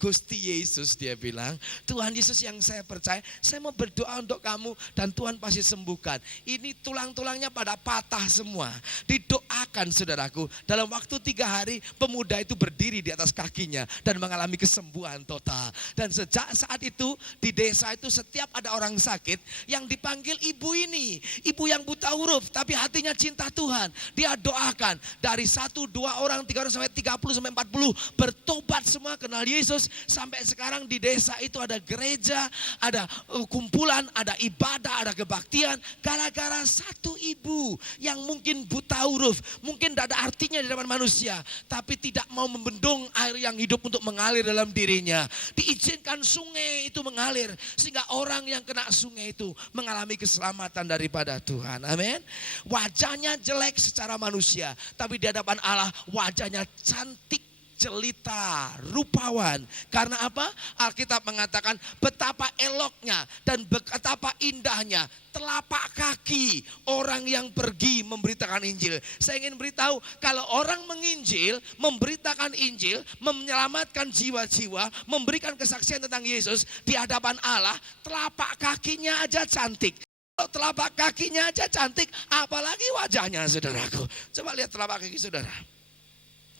Gusti Yesus, dia bilang, Tuhan Yesus yang saya percaya, saya mau berdoa untuk kamu dan Tuhan pasti sembuhkan. Ini tulang-tulangnya pada patah semua. Didoakan saudaraku, dalam waktu 3 hari pemuda itu berdiri di atas kakinya dan mengalami kesembuhan total. Dan sejak saat itu di desa itu setiap ada orang sakit yang dipanggil ibu ini. Ibu yang buta huruf tapi hatinya cinta Tuhan. Dia doakan dari 1, 2 orang, 3 orang sampai 30 sampai 40 bertobat semua kenal Yesus. Sampai sekarang di desa itu ada gereja, ada kumpulan, ada ibadah, ada kebaktian. Gara-gara satu ibu yang mungkin buta huruf, mungkin tidak ada artinya di depan manusia, tapi tidak mau membendung air yang hidup untuk mengalir dalam dirinya. Diizinkan sungai itu mengalir, sehingga orang yang kena sungai itu mengalami keselamatan daripada Tuhan. Amin. Wajahnya jelek secara manusia, tapi di hadapan Allah wajahnya cantik, jelita, rupawan. Karena apa? Alkitab mengatakan betapa eloknya dan betapa indahnya telapak kaki orang yang pergi memberitakan Injil. Saya ingin beritahu, kalau orang menginjil, memberitakan Injil, menyelamatkan jiwa-jiwa, memberikan kesaksian tentang Yesus di hadapan Allah, telapak kakinya aja cantik. Kalau telapak kakinya aja cantik, apalagi wajahnya, saudaraku. Coba lihat telapak kaki saudara.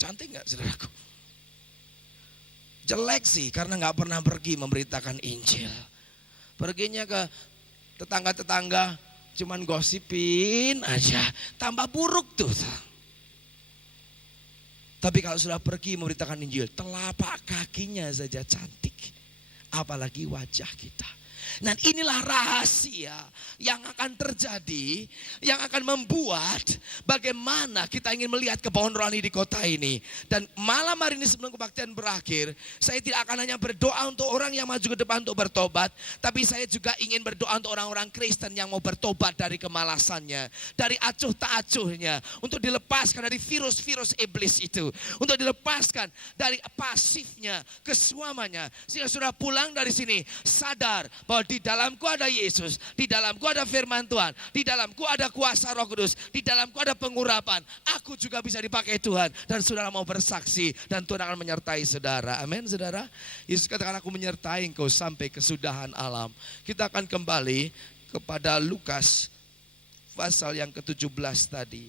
Cantik gak, saudaraku? Jelek sih karena gak pernah pergi memberitakan Injil. Perginya ke tetangga-tetangga cuman gosipin aja. Tambah buruk tuh. Tapi kalau sudah pergi memberitakan Injil, telapak kakinya saja cantik. Apalagi wajah kita. Dan inilah rahasia yang akan terjadi, yang akan membuat bagaimana kita ingin melihat kebawaan rohani di kota ini. Dan malam hari ini sebelum kebaktian berakhir, saya tidak akan hanya berdoa untuk orang yang maju ke depan untuk bertobat, tapi saya juga ingin berdoa untuk orang-orang Kristen yang mau bertobat dari kemalasannya, dari acuh tak acuhnya, untuk dilepaskan dari virus-virus iblis itu, untuk dilepaskan dari pasifnya, kesuamannya, sehingga sudah pulang dari sini sadar bahwa di dalamku ada Yesus, di dalamku ada firman Tuhan, di dalamku ada kuasa Roh Kudus, di dalamku ada pengurapan. Aku juga bisa dipakai Tuhan dan saudara mau bersaksi dan Tuhan akan menyertai saudara. Amin, saudara. Yesus katakan, aku menyertai engkau sampai kesudahan alam. Kita akan kembali kepada Lukas pasal yang ke-17 tadi.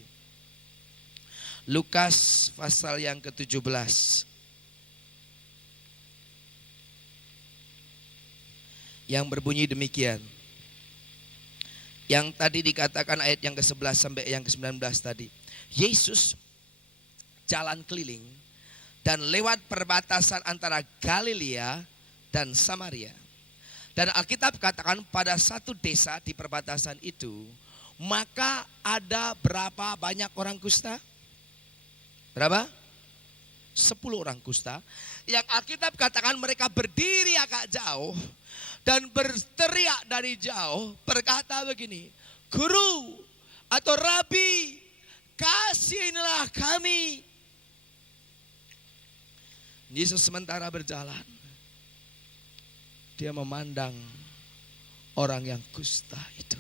Lukas pasal yang ke-17. Yang berbunyi demikian. Yang tadi dikatakan ayat yang ke-11 sampai yang ke-19 tadi. Yesus jalan keliling dan lewat perbatasan antara Galilea dan Samaria. Dan Alkitab katakan pada satu desa di perbatasan itu, maka ada berapa banyak orang kusta? Berapa? 10 orang kusta. Yang Alkitab katakan mereka berdiri agak jauh dan berteriak dari jauh, berkata begini, Guru atau Rabi, kasihanilah kami. Yesus sementara berjalan, dia memandang orang yang kusta itu.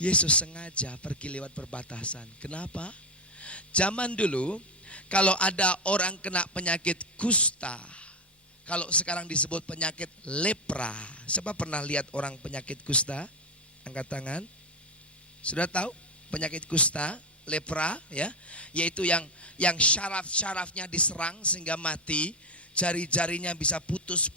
Yesus sengaja pergi lewat perbatasan. Kenapa? Zaman dulu kalau ada orang kena penyakit kusta, Kalau sekarang disebut penyakit lepra. Siapa pernah lihat orang penyakit kusta? Angkat tangan. Sudah tahu penyakit kusta, lepra ya, yaitu yang syaraf-syarafnya diserang sehingga mati, jari-jarinya bisa putus,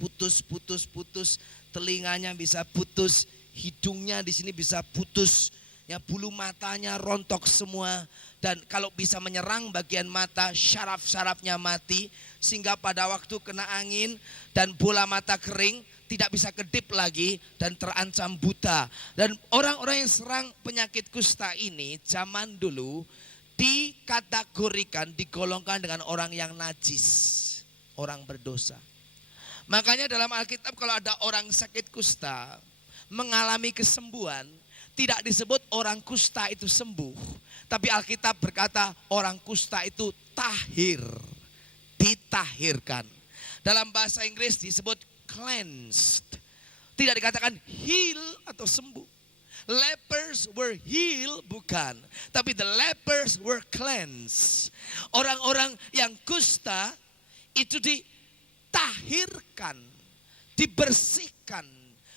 telinganya bisa putus, hidungnya di sini bisa putus, ya bulu matanya rontok semua, dan kalau bisa menyerang bagian mata, syaraf-syarafnya mati sehingga pada waktu kena angin dan bola mata kering tidak bisa kedip lagi dan terancam buta. Dan orang-orang yang serang penyakit kusta ini zaman dulu dikategorikan, digolongkan dengan orang yang najis, orang berdosa. Makanya dalam Alkitab kalau ada orang sakit kusta mengalami kesembuhan, tidak disebut orang kusta itu sembuh, tapi Alkitab berkata orang kusta itu tahir, ditahirkan. Dalam bahasa Inggris disebut cleansed. Tidak dikatakan heal atau sembuh. Lepers were healed, bukan. Tapi the lepers were cleansed. Orang-orang yang kusta itu ditahirkan, dibersihkan,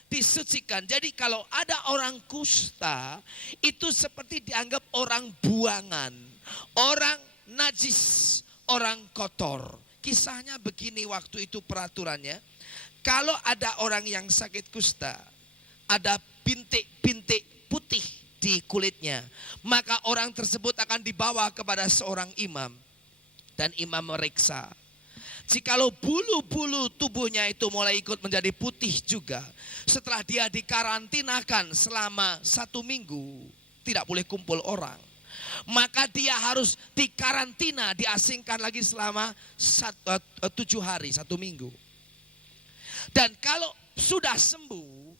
disucikan. Jadi kalau ada orang kusta itu seperti dianggap orang buangan, orang najis, orang kotor. Kisahnya begini waktu itu peraturannya. Kalau ada orang yang sakit kusta, ada bintik-bintik putih di kulitnya, maka orang tersebut akan dibawa kepada seorang imam. Dan imam meriksa. Jikalau bulu-bulu tubuhnya itu mulai ikut menjadi putih juga, setelah dia dikarantinakan selama 1 minggu, tidak boleh kumpul orang, maka dia harus dikarantina, diasingkan lagi selama 7 hari, 1 minggu. Dan kalau sudah sembuh,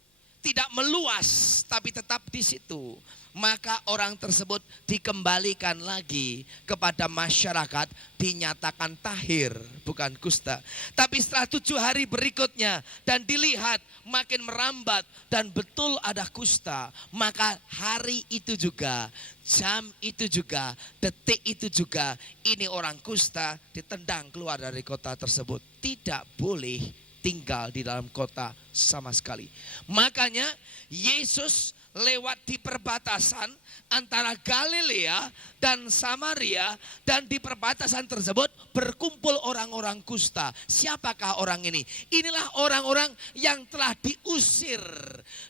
tidak meluas tapi tetap di situ, maka orang tersebut dikembalikan lagi kepada masyarakat, dinyatakan tahir, bukan kusta. Tapi setelah 7 hari berikutnya dan dilihat makin merambat dan betul ada kusta, maka hari itu juga, jam itu juga, detik itu juga, ini orang kusta ditendang keluar dari kota tersebut. Tidak boleh tinggal di dalam kota sama sekali. Makanya Yesus lewat di perbatasan antara Galilea dan Samaria, dan di perbatasan tersebut berkumpul orang-orang kusta. Siapakah orang ini? Inilah orang-orang yang telah diusir,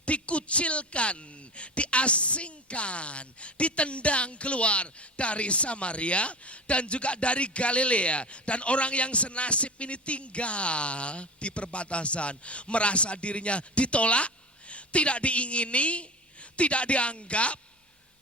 dikucilkan, diasingkan, ditendang keluar dari Samaria dan juga dari Galilea. Dan orang yang senasib ini tinggal di perbatasan, merasa dirinya ditolak, tidak diingini, tidak dianggap,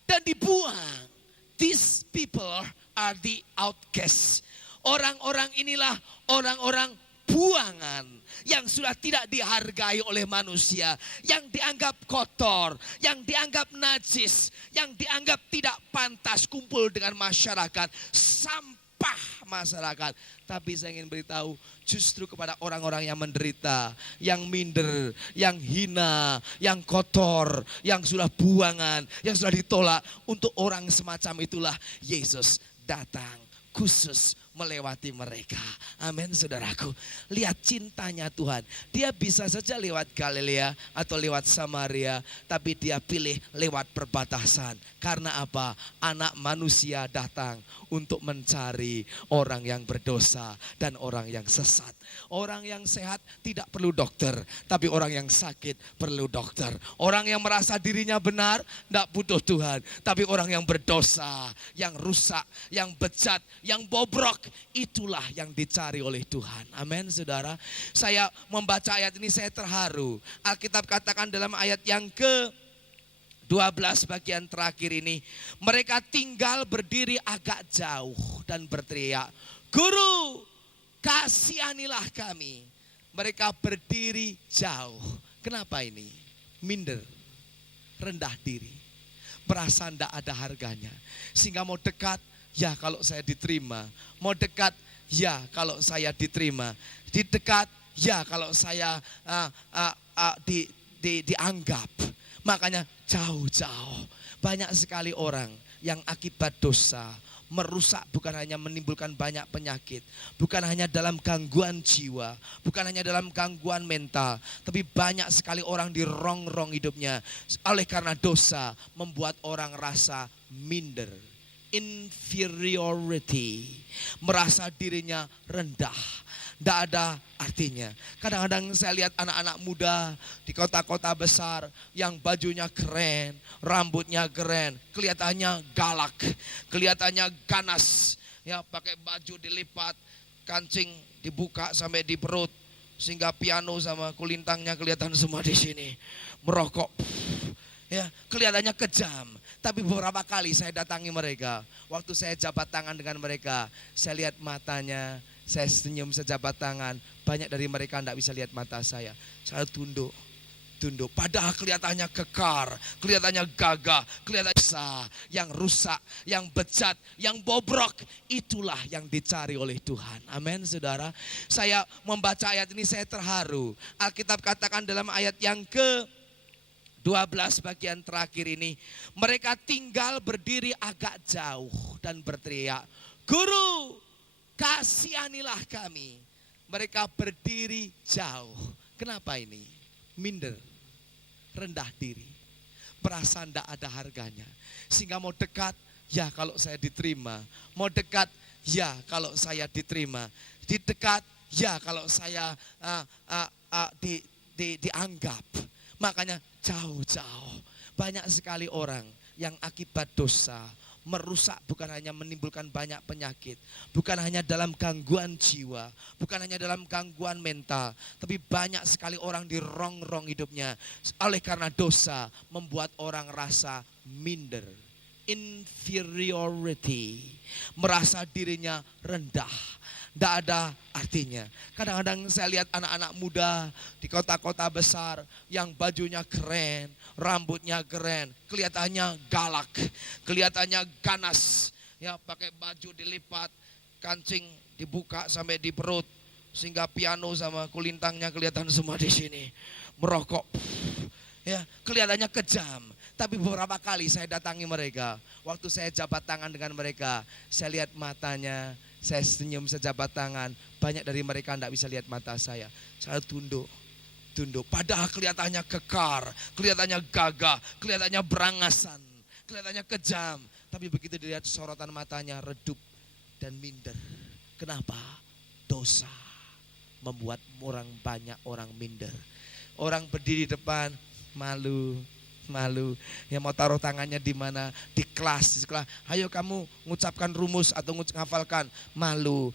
dan dibuang. These people are the outcasts. Orang-orang inilah orang-orang buangan yang sudah tidak dihargai oleh manusia, yang dianggap kotor, yang dianggap najis, yang dianggap tidak pantas kumpul dengan masyarakat, sampah masyarakat. Tapi saya ingin beritahu justru kepada orang-orang yang menderita, yang minder, yang hina, yang kotor, yang sudah buangan, yang sudah ditolak, untuk orang semacam itulah Yesus datang khusus melewati mereka. Amin, saudaraku. Lihat cintanya Tuhan. Dia bisa saja lewat Galilea atau lewat Samaria, tapi dia pilih lewat perbatasan. Karena apa? Anak manusia datang untuk mencari orang yang berdosa dan orang yang sesat. Orang yang sehat tidak perlu dokter, tapi orang yang sakit perlu dokter. Orang yang merasa dirinya benar tidak butuh Tuhan, tapi orang yang berdosa, yang rusak, yang bejat, yang bobrok, itulah yang dicari oleh Tuhan. Amin, saudara. Saya membaca ayat ini saya terharu. Alkitab katakan dalam ayat yang ke-12 bagian terakhir ini, mereka tinggal berdiri agak jauh dan berteriak, "Guru, kasihanilah kami." Mereka berdiri jauh. Kenapa ini? Minder, rendah diri, merasa tidak ada harganya, sehingga mau dekat, ya kalau saya diterima. Mau dekat, ya kalau saya diterima. Di dekat, ya kalau saya dianggap. Makanya jauh-jauh. Banyak sekali orang yang akibat dosa merusak, bukan hanya menimbulkan banyak penyakit, bukan hanya dalam gangguan jiwa, bukan hanya dalam gangguan mental, tapi banyak sekali orang di rongrong hidupnya oleh karena dosa membuat orang rasa minder, inferiority, merasa dirinya rendah, tidak ada artinya. Kadang-kadang saya lihat anak-anak muda di kota-kota besar yang bajunya keren, rambutnya keren, kelihatannya galak, kelihatannya ganas, ya pakai baju dilipat, kancing dibuka sampai di perut, sehingga piano sama kulintangnya kelihatan semua di sini, merokok, ya kelihatannya kejam. Tapi beberapa kali saya datangi mereka, waktu saya jabat tangan dengan mereka, saya lihat matanya, saya senyum, sejabat tangan. Banyak dari mereka tidak bisa lihat mata saya. Saya tunduk. Padahal kelihatannya kekar, kelihatannya gagah, kelihatannya sah, yang rusak, yang bejat, yang bobrok. Itulah yang dicari oleh Tuhan. Amin, saudara. Saya membaca ayat ini saya terharu. Alkitab katakan dalam ayat yang ke-12 bagian terakhir ini, mereka tinggal berdiri agak jauh dan berteriak, "Guru, kasihanilah kami." Mereka berdiri jauh. Kenapa ini? Minder, rendah diri, merasa tidak ada harganya. Sehingga mau dekat, ya kalau saya diterima. Mau dekat, ya kalau saya diterima. Didekat, ya kalau saya dianggap. Makanya jauh-jauh. Banyak sekali orang yang akibat dosa merusak, bukan hanya menimbulkan banyak penyakit, bukan hanya dalam gangguan jiwa, bukan hanya dalam gangguan mental, tapi banyak sekali orang di rongrong hidupnya oleh karena dosa membuat orang rasa minder, inferiority, merasa dirinya rendah, tidak ada artinya. Kadang-kadang saya lihat anak-anak muda di kota-kota besar yang bajunya keren, rambutnya keren, kelihatannya galak, kelihatannya ganas, ya pakai baju dilipat, kancing dibuka sampai di perut, sehingga piano sama kulintangnya kelihatan semua di sini, merokok, ya kelihatannya kejam. Tapi beberapa kali saya datangi mereka, waktu saya jabat tangan dengan mereka, saya lihat matanya, saya senyum, sejabat tangan. Banyak dari mereka tidak bisa lihat mata saya. Saya tunduk. Padahal kelihatannya kekar, kelihatannya gagah, kelihatannya berangasan, kelihatannya kejam. Tapi begitu dilihat sorotan matanya redup dan minder. Kenapa? Dosa membuat banyak orang minder. Orang berdiri di depan malu, yang mau taruh tangannya di mana, di sekolah, ayo kamu ngucapkan rumus atau ngafalkan, malu,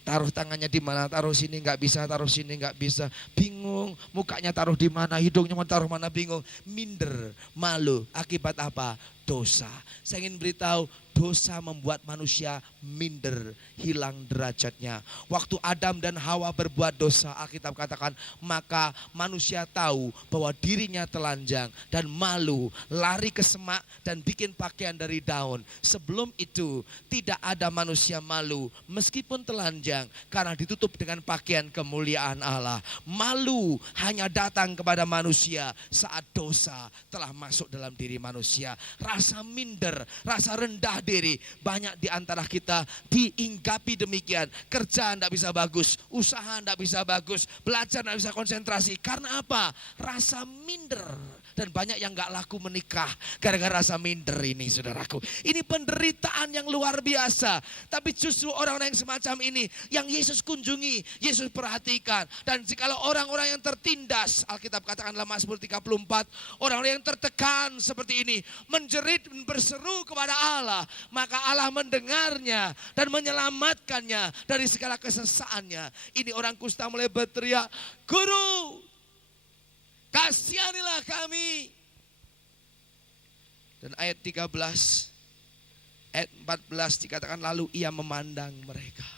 taruh tangannya di mana, taruh sini nggak bisa, taruh sini nggak bisa, bingung, mukanya taruh di mana, hidungnya mau taruh mana, bingung, minder, malu, akibat apa? Dosa. Saya ingin beritahu, dosa membuat manusia minder, hilang derajatnya. Waktu Adam dan Hawa berbuat dosa, Alkitab katakan, maka manusia tahu bahwa dirinya telanjang dan malu, lari ke semak dan bikin pakaian dari daun. Sebelum itu tidak ada manusia malu meskipun telanjang, karena ditutup dengan pakaian kemuliaan Allah. Malu hanya datang kepada manusia saat dosa telah masuk dalam diri manusia. Rasa minder, rasa rendah diri, banyak di antara kita diinggapi demikian. Kerja tidak bisa bagus, usaha tidak bisa bagus, belajar tidak bisa konsentrasi. Karena apa? Rasa minder. Dan banyak yang gak laku menikah gara-gara rasa minder ini, saudaraku. Ini penderitaan yang luar biasa. Tapi justru orang-orang yang semacam ini yang Yesus kunjungi, Yesus perhatikan. Dan jikalau orang-orang yang tertindas, Alkitab katakan dalam Mazmur 34, orang-orang yang tertekan seperti ini menjerit dan berseru kepada Allah, maka Allah mendengarnya dan menyelamatkannya dari segala kesesaannya. Ini orang kusta mulai berteriak, "Guru, kasihanilah kami." Dan ayat 13, ayat 14 dikatakan, lalu ia memandang mereka.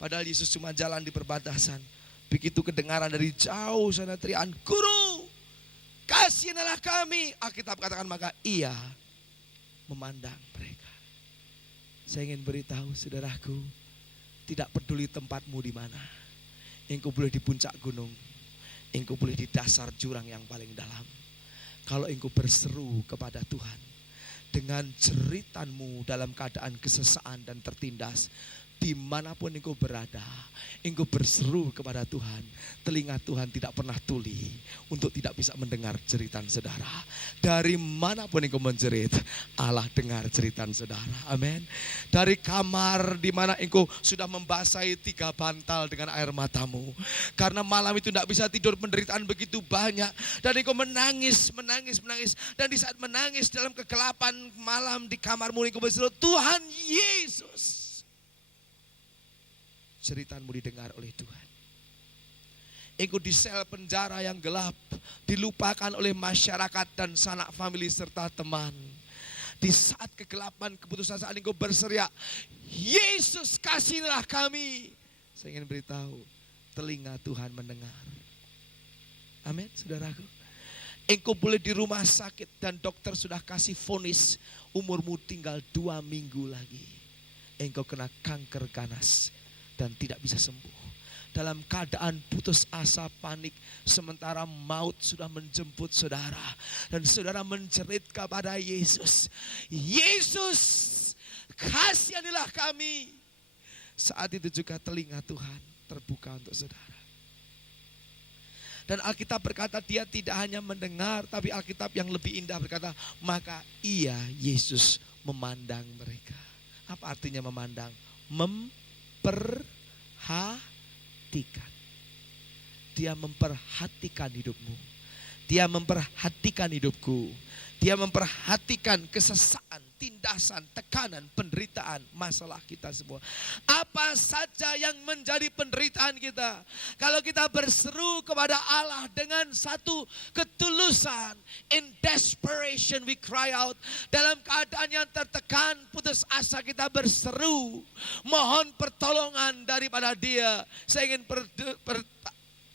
Padahal Yesus cuma jalan di perbatasan. Begitu kedengaran dari jauh sana teriakan, "Guru, kasihanilah kami." Alkitab katakan maka ia memandang mereka. Saya ingin beritahu saudaraku, tidak peduli tempatmu di mana. Engkau boleh di puncak gunung, engkau boleh di dasar jurang yang paling dalam. Kalau engkau berseru kepada Tuhan, dengan jeritanmu dalam keadaan kesesaan dan tertindas. Dimanapun engkau berada, engkau berseru kepada Tuhan. Telinga Tuhan tidak pernah tuli untuk tidak bisa mendengar jeritan saudara. Dari manapun engkau menjerit, Allah dengar jeritan saudara. Amin. Dari kamar di mana engkau sudah membasahi 3 bantal dengan air matamu. Karena malam itu tidak bisa tidur, penderitaan begitu banyak. Dan engkau menangis. Dan di saat menangis dalam kegelapan malam di kamarmu, engkau berseru, Tuhan Yesus. Ceritamu didengar oleh Tuhan. Engkau di sel penjara yang gelap, dilupakan oleh masyarakat dan sanak famili serta teman. Di saat kegelapan keputusasaan engkau berseriak, Yesus kasihilah kami. Saya ingin beritahu, telinga Tuhan mendengar. Amin, saudaraku. Engkau boleh di rumah sakit dan dokter sudah kasih vonis, umurmu tinggal 2 minggu lagi. Engkau kena kanker ganas dan tidak bisa sembuh. Dalam keadaan putus asa, panik, sementara maut sudah menjemput saudara. Dan saudara menjerit kepada Yesus, Yesus kasihanilah kami. Saat itu juga telinga Tuhan terbuka untuk saudara. Dan Alkitab berkata dia tidak hanya mendengar, tapi Alkitab yang lebih indah berkata, maka ia, Yesus, memandang mereka. Apa artinya memandang? Memperhatikan. Dia memperhatikan hidupmu. Dia memperhatikan hidupku. Dia memperhatikan kesesaan, tindasan, tekanan, penderitaan, masalah kita semua. Apa saja yang menjadi penderitaan kita, kalau kita berseru kepada Allah dengan satu ketulusan, in desperation we cry out. Dalam keadaan yang tertekan, putus asa kita berseru, mohon pertolongan daripada Dia. Saya ingin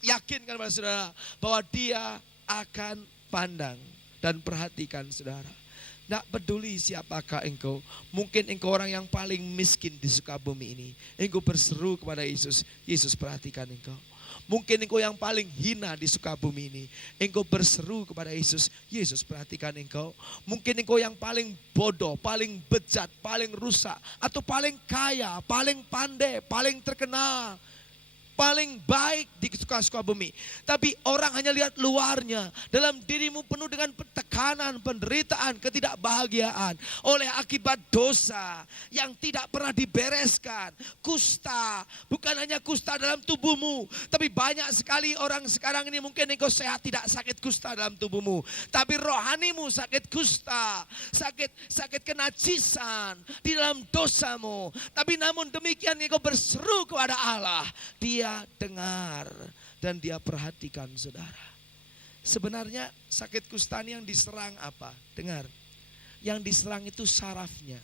yakinkan kepada saudara bahwa Dia akan pandang dan perhatikan saudara. Tidak peduli siapakah engkau. Mungkin engkau orang yang paling miskin di Sukabumi ini. Engkau berseru kepada Yesus, Yesus perhatikan engkau. Mungkin engkau yang paling hina di Sukabumi ini. Engkau berseru kepada Yesus, Yesus perhatikan engkau. Mungkin engkau yang paling bodoh, paling bejat, paling rusak, atau paling kaya, paling pandai, paling terkenal, paling baik di Sukabumi. Tapi orang hanya lihat luarnya. Dalam dirimu penuh dengan tekanan, penderitaan, ketidakbahagiaan. Oleh akibat dosa yang tidak pernah dibereskan. Kusta, bukan hanya kusta dalam tubuhmu. Tapi banyak sekali orang sekarang ini mungkin engkau sehat, tidak sakit kusta dalam tubuhmu. Tapi rohanimu sakit kusta. Sakit kenajisan di dalam dosamu. Tapi namun demikian engkau berseru kepada Allah. Dia dengar dan Dia perhatikan saudara. Sebenarnya sakit kusta ini yang diserang apa? Dengar. Yang diserang itu sarafnya.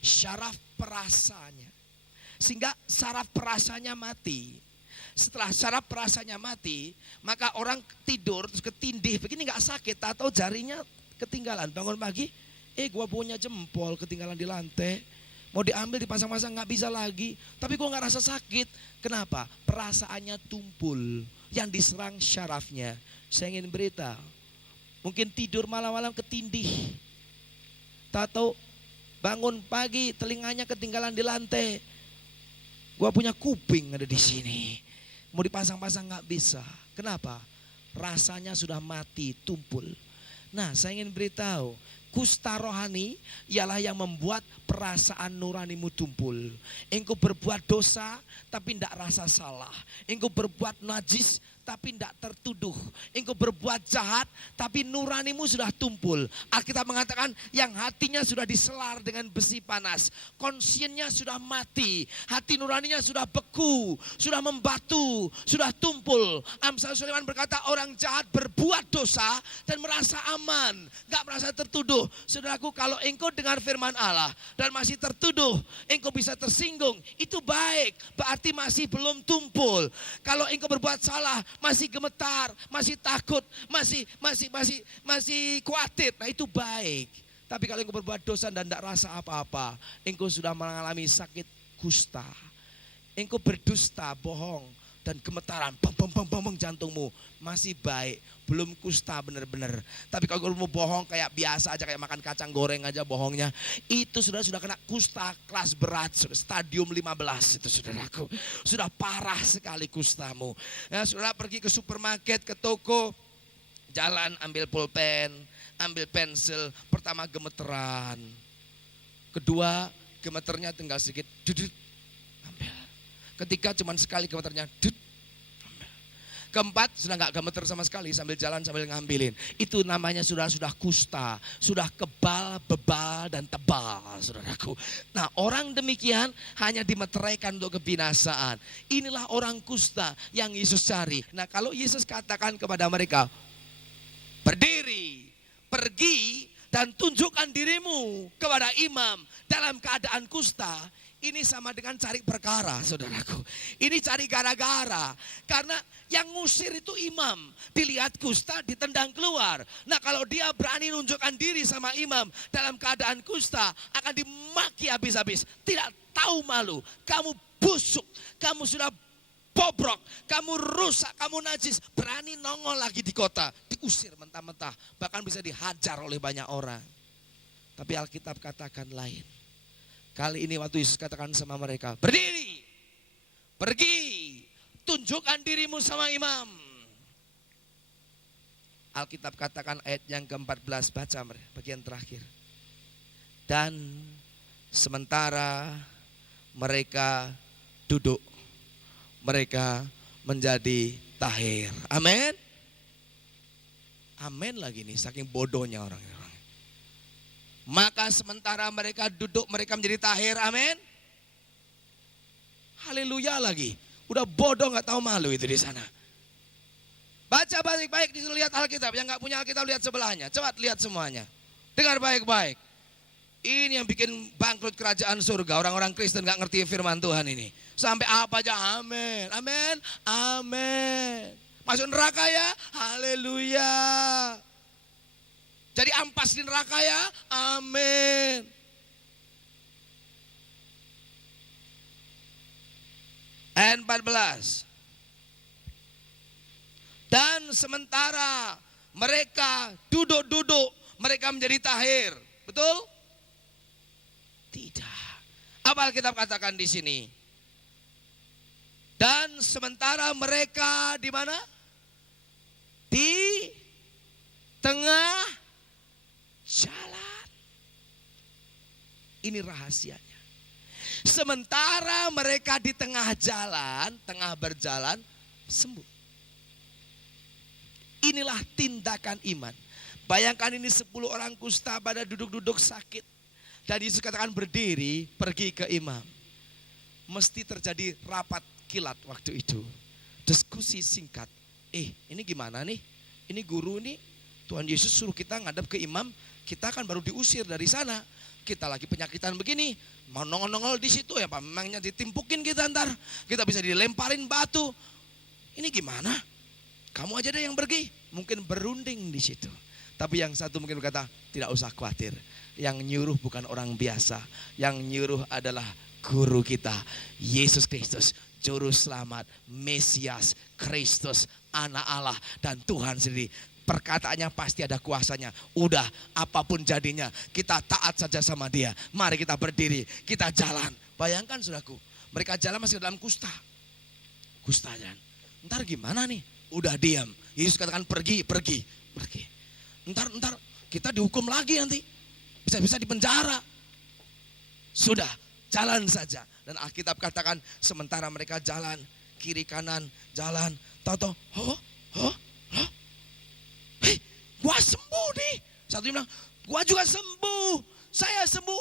Saraf perasanya. Sehingga saraf perasanya mati. Setelah saraf perasanya mati, maka orang tidur terus ketindih begini nggak sakit, atau jarinya ketinggalan. Bangun pagi, gua punya jempol ketinggalan di lantai. Mau diambil dipasang-pasang nggak bisa lagi. Tapi gue nggak rasa sakit. Kenapa? Perasaannya tumpul. Yang diserang syarafnya. Saya ingin beritahu. Mungkin tidur malam-malam ketindih. Tahu bangun pagi telinganya ketinggalan di lantai. Gue punya kuping ada di sini. Mau dipasang-pasang nggak bisa. Kenapa? Rasanya sudah mati, tumpul. Nah, saya ingin beritahu. Kusta rohani ialah yang membuat perasaan nuranimu tumpul. Engkau berbuat dosa tapi tidak rasa salah. Engkau berbuat najis tapi tidak tertuduh. Engkau berbuat jahat tapi nuranimu sudah tumpul. Alkitab mengatakan yang hatinya sudah diselar dengan besi panas. Konsiennya sudah mati. Hati nuraninya sudah beku, sudah membatu, sudah tumpul. Amsal Sulaiman berkata orang jahat berbuat dosa dan merasa aman, gak merasa tertuduh. Saudaraku, kalau engkau dengar firman Allah dan masih tertuduh, engkau bisa tersinggung, itu baik, berarti masih belum tumpul. Kalau engkau berbuat salah, masih gemetar, masih takut, masih khawatir, nah itu baik. Tapi kalau engkau berbuat dosa dan tidak rasa apa-apa, engkau sudah mengalami sakit kusta. Engkau berdusta, bohong, dan gemetaran, bang, bang, bang, bang, bang, jantungmu masih baik, belum kusta benar-benar. Tapi kalau kamu bohong kayak biasa aja, kayak makan kacang goreng aja bohongnya, itu sudah kena kusta kelas berat, sudah stadium 15 itu saudaraku. Sudah parah sekali kustamu. Ya, saudara pergi ke supermarket, ke toko, jalan ambil pulpen, ambil pensil, pertama gemeteran, kedua gemeternya tinggal sedikit, dudut, ambil. Ketiga cuman sekali gemeternya, dudut, ambil. Keempat sudah nggak gemeter sama sekali, sambil jalan sambil ngambilin. Itu namanya sudah kusta, sudah kebal, bebal dan tebal, saudaraku. Nah, orang demikian hanya dimeteraikan untuk kebinasaan. Inilah orang kusta yang Yesus cari. Nah, kalau Yesus katakan kepada mereka, berdiri, pergi dan tunjukkan dirimu kepada imam dalam keadaan kusta, ini sama dengan cari perkara, saudaraku. Ini cari gara-gara. Karena yang ngusir itu imam. Dilihat kusta, ditendang keluar. Nah, kalau dia berani nunjukkan diri sama imam dalam keadaan kusta, akan dimaki habis-habis. Tidak tahu malu. Kamu busuk, kamu sudah bobrok, kamu rusak, kamu najis. Berani nongol lagi di kota, diusir mentah-mentah. Bahkan bisa dihajar oleh banyak orang. Tapi Alkitab katakan lain. Kali ini waktu Yesus katakan sama mereka, berdiri, pergi, tunjukkan dirimu sama imam. Alkitab katakan ayat yang ke-14, baca bagian terakhir. Dan sementara mereka duduk, mereka menjadi tahir. Amin. Amin lagi nih, saking bodohnya orang-orang. Maka sementara mereka duduk, mereka menjadi tahir. Amin. Haleluya lagi. Udah bodoh gak tahu malu itu di sana. Baca baik-baik, lihat Alkitab. Yang gak punya Alkitab lihat sebelahnya. Coba lihat semuanya. Dengar baik-baik. Ini yang bikin bangkrut kerajaan surga. Orang-orang Kristen gak ngerti firman Tuhan ini. Sampai apa aja amin. Amin. Amin. Masuk neraka ya. Haleluya. Jadi ampas di neraka ya. Amin. Ayat 14. Dan sementara mereka duduk-duduk, mereka menjadi tahir. Betul? Tidak. Apa Alkitab katakan di sini? Dan sementara mereka di mana? Di tengah jalan. Ini rahasianya. Sementara mereka di tengah jalan, tengah berjalan, sembuh. Inilah tindakan iman. Bayangkan ini 10 orang kusta pada duduk-duduk sakit. Dan Yesus katakan berdiri, pergi ke imam. Mesti terjadi rapat kilat waktu itu. Diskusi singkat. Ini gimana nih? Ini guru nih. Tuhan Yesus suruh kita ngadap ke imam. Kita kan baru diusir dari sana. Kita lagi penyakitan begini. Mau nongol-nongol di situ ya Pak. Memangnya ditimpukin kita ntar. Kita bisa dilemparin batu. Ini gimana? Kamu aja deh yang pergi. Mungkin berunding di situ. Tapi yang satu mungkin berkata, tidak usah khawatir. Yang nyuruh bukan orang biasa. Yang nyuruh adalah guru kita, Yesus Kristus, Juru Selamat, Mesias, Kristus, Anak Allah dan Tuhan sendiri. Perkataannya pasti ada kuasanya. Udah apapun jadinya, kita taat saja sama dia. Mari kita berdiri, kita jalan. Bayangkan saudaraku, mereka jalan masih dalam kusta. Kusta jalan. Ntar gimana nih? Udah diam. Yesus katakan pergi. Ntar kita dihukum lagi nanti. Bisa-bisa dipenjara. Sudah, jalan saja. Dan Alkitab katakan sementara mereka jalan, kiri kanan jalan. Tahu-tahu, gua sembuh nih. Satu bilang, gua juga sembuh. Saya sembuh,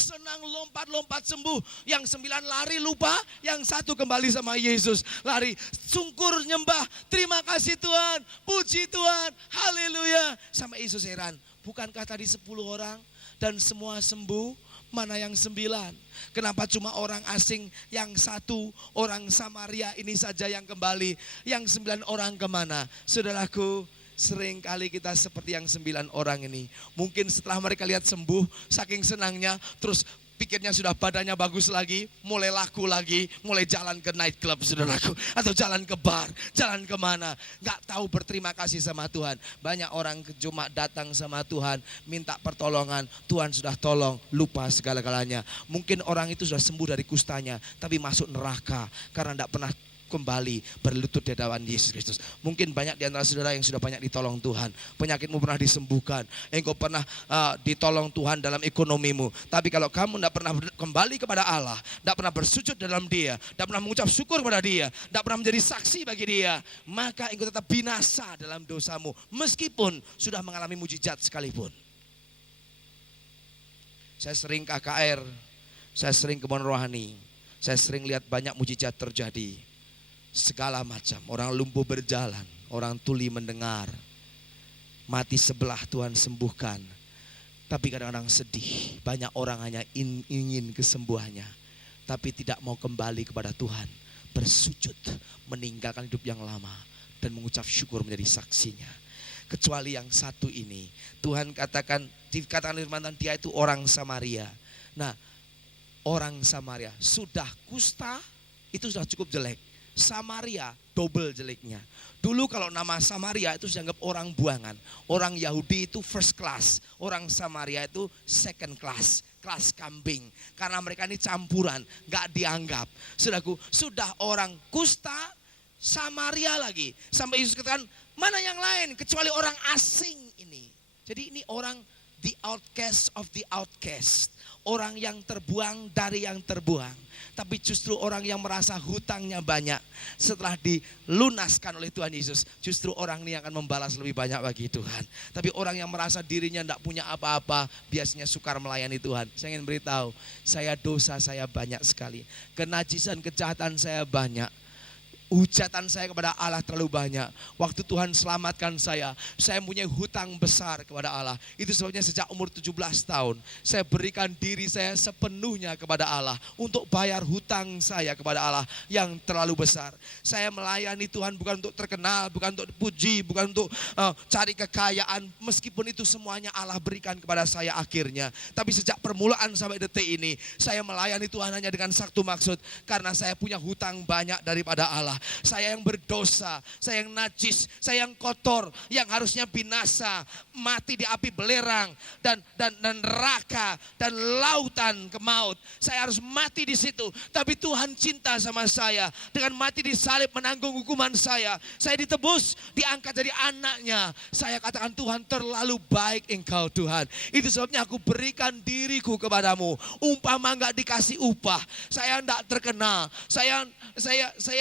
senang lompat-lompat sembuh. Yang 9 lari lupa, yang satu kembali sama Yesus. Lari, sungkur nyembah, terima kasih Tuhan, puji Tuhan, haleluya. Sama Yesus heran, bukankah tadi 10 orang dan semua sembuh? Mana yang 9? Kenapa cuma orang asing yang satu, orang Samaria ini saja yang kembali? Yang 9 orang kemana? Saudaraku, sering kali kita seperti yang 9 orang ini. Mungkin setelah mereka lihat sembuh, saking senangnya, terus pikirnya sudah badannya bagus lagi, mulai laku lagi, mulai jalan ke night club saudaraku, atau jalan ke bar, jalan kemana, nggak tahu berterima kasih sama Tuhan. Banyak orang cuma datang sama Tuhan, minta pertolongan, Tuhan sudah tolong, lupa segala-galanya. Mungkin orang itu sudah sembuh dari kustanya, tapi masuk neraka karena tidak pernah kembali berlutut di hadapan Yesus Kristus. Mungkin banyak di antara saudara yang sudah banyak ditolong Tuhan. Penyakitmu pernah disembuhkan. Engkau pernah ditolong Tuhan dalam ekonomimu. Tapi kalau kamu tidak pernah kembali kepada Allah, tidak pernah bersujud dalam Dia, tidak pernah mengucap syukur kepada Dia, tidak pernah menjadi saksi bagi Dia, maka engkau tetap binasa dalam dosamu. Meskipun sudah mengalami mujizat sekalipun. Saya sering KKR, saya sering kebun rohani, saya sering lihat banyak mujizat terjadi. Segala macam, orang lumpuh berjalan, orang tuli mendengar, mati sebelah Tuhan sembuhkan. Tapi kadang-kadang sedih, banyak orang hanya ingin kesembuhannya, tapi tidak mau kembali kepada Tuhan, bersujud, meninggalkan hidup yang lama, dan mengucap syukur menjadi saksinya. Kecuali yang satu ini, Tuhan katakan firman Tuhan, dia itu orang Samaria. Nah, orang Samaria sudah kusta, itu sudah cukup jelek. Samaria double jeleknya. Dulu kalau nama Samaria itu dianggap orang buangan. Orang Yahudi itu first class, orang Samaria itu second class, kelas kambing. Karena mereka ini campuran, gak dianggap. Saudaraku, sudah orang kusta, Samaria lagi. Sampai Yesus katakan, mana yang lain kecuali orang asing ini. Jadi ini orang the outcast of the outcast. Orang yang terbuang dari yang terbuang. Tapi justru orang yang merasa hutangnya banyak, setelah dilunaskan oleh Tuhan Yesus, justru orang ini akan membalas lebih banyak bagi Tuhan. Tapi orang yang merasa dirinya tidak punya apa-apa, biasanya sukar melayani Tuhan. Saya ingin beritahu, dosa saya banyak sekali. Kenajisan, kejahatan saya banyak. Hujatan saya kepada Allah terlalu banyak. Waktu Tuhan selamatkan saya mempunyai hutang besar kepada Allah. Itu sebabnya sejak umur 17 tahun, saya berikan diri saya sepenuhnya kepada Allah untuk bayar hutang saya kepada Allah yang terlalu besar. Saya melayani Tuhan bukan untuk terkenal, bukan untuk dipuji, bukan untuk cari kekayaan. Meskipun itu semuanya Allah berikan kepada saya akhirnya. Tapi sejak permulaan sampai detik ini, saya melayani Tuhan hanya dengan satu maksud. Karena saya punya hutang banyak daripada Allah. Saya yang berdosa, saya yang najis, saya yang kotor, yang harusnya binasa, mati di api belerang dan neraka dan lautan ke maut. Saya harus mati di situ, tapi Tuhan cinta sama saya. Dengan mati disalib menanggung hukuman saya ditebus, diangkat jadi anaknya. Saya katakan, Tuhan terlalu baik Engkau Tuhan. Itu sebabnya aku berikan diriku kepadamu. Umpama enggak dikasih upah, saya enggak terkenal, saya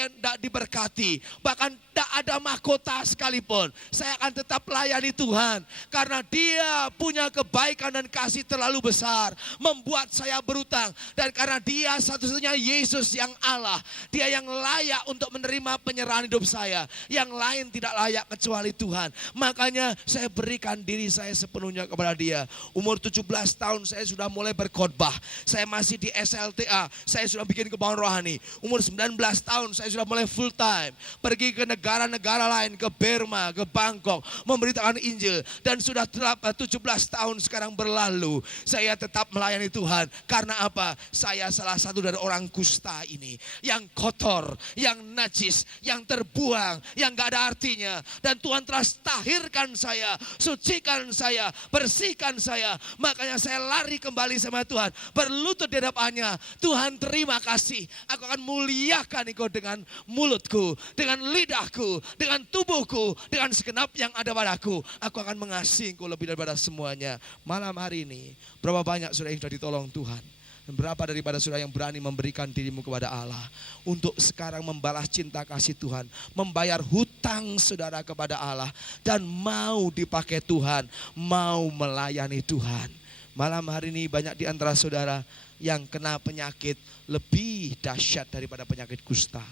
enggak diberkati, bahkan tidak ada mahkota sekalipun, saya akan tetap layani Tuhan. Karena Dia punya kebaikan dan kasih terlalu besar, membuat saya berutang. Dan karena Dia satu-satunya Yesus yang Allah, Dia yang layak untuk menerima penyerahan hidup saya. Yang lain tidak layak kecuali Tuhan. Makanya saya berikan diri saya sepenuhnya kepada Dia. Umur 17 tahun saya sudah mulai berkhotbah. Saya masih di SLTA, saya sudah bikin kebawaan rohani. Umur 19 tahun saya sudah mulai full time, pergi ke negara-negara lain, ke Burma, ke Bangkok, memberitakan Injil. Dan sudah 17 tahun sekarang berlalu, saya tetap melayani Tuhan. Karena apa? Saya salah satu dari orang kusta ini, yang kotor, yang najis, yang terbuang, yang gak ada artinya. Dan Tuhan telah tahirkan saya, sucikan saya, bersihkan saya. Makanya saya lari kembali sama Tuhan, berlutut di hadapannya. Tuhan, terima kasih, aku akan muliakan Engkau dengan mulutku, dengan lidahku, dengan tubuhku, dengan segenap yang ada padaku. Aku akan mengasihi Engkau lebih daripada semuanya. Malam hari ini, berapa banyak saudara yang sudah ditolong Tuhan? Dan berapa daripada saudara yang berani memberikan dirimu kepada Allah untuk sekarang membalas cinta kasih Tuhan, membayar hutang saudara kepada Allah, dan mau dipakai Tuhan, mau melayani Tuhan. Malam hari ini banyak di antara saudara yang kena penyakit lebih dahsyat daripada penyakit kusta,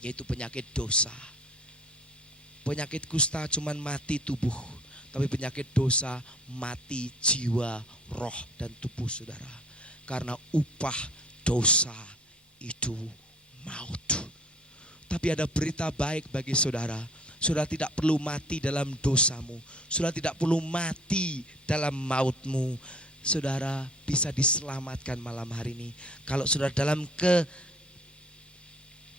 yaitu penyakit dosa. Penyakit kusta cuman mati tubuh, tapi penyakit dosa mati jiwa, roh, dan tubuh saudara. Karena upah dosa itu maut. Tapi ada berita baik bagi saudara. Saudara tidak perlu mati dalam dosamu. Saudara tidak perlu mati dalam mautmu. saudara bisa diselamatkan malam hari ini. Kalau saudara dalam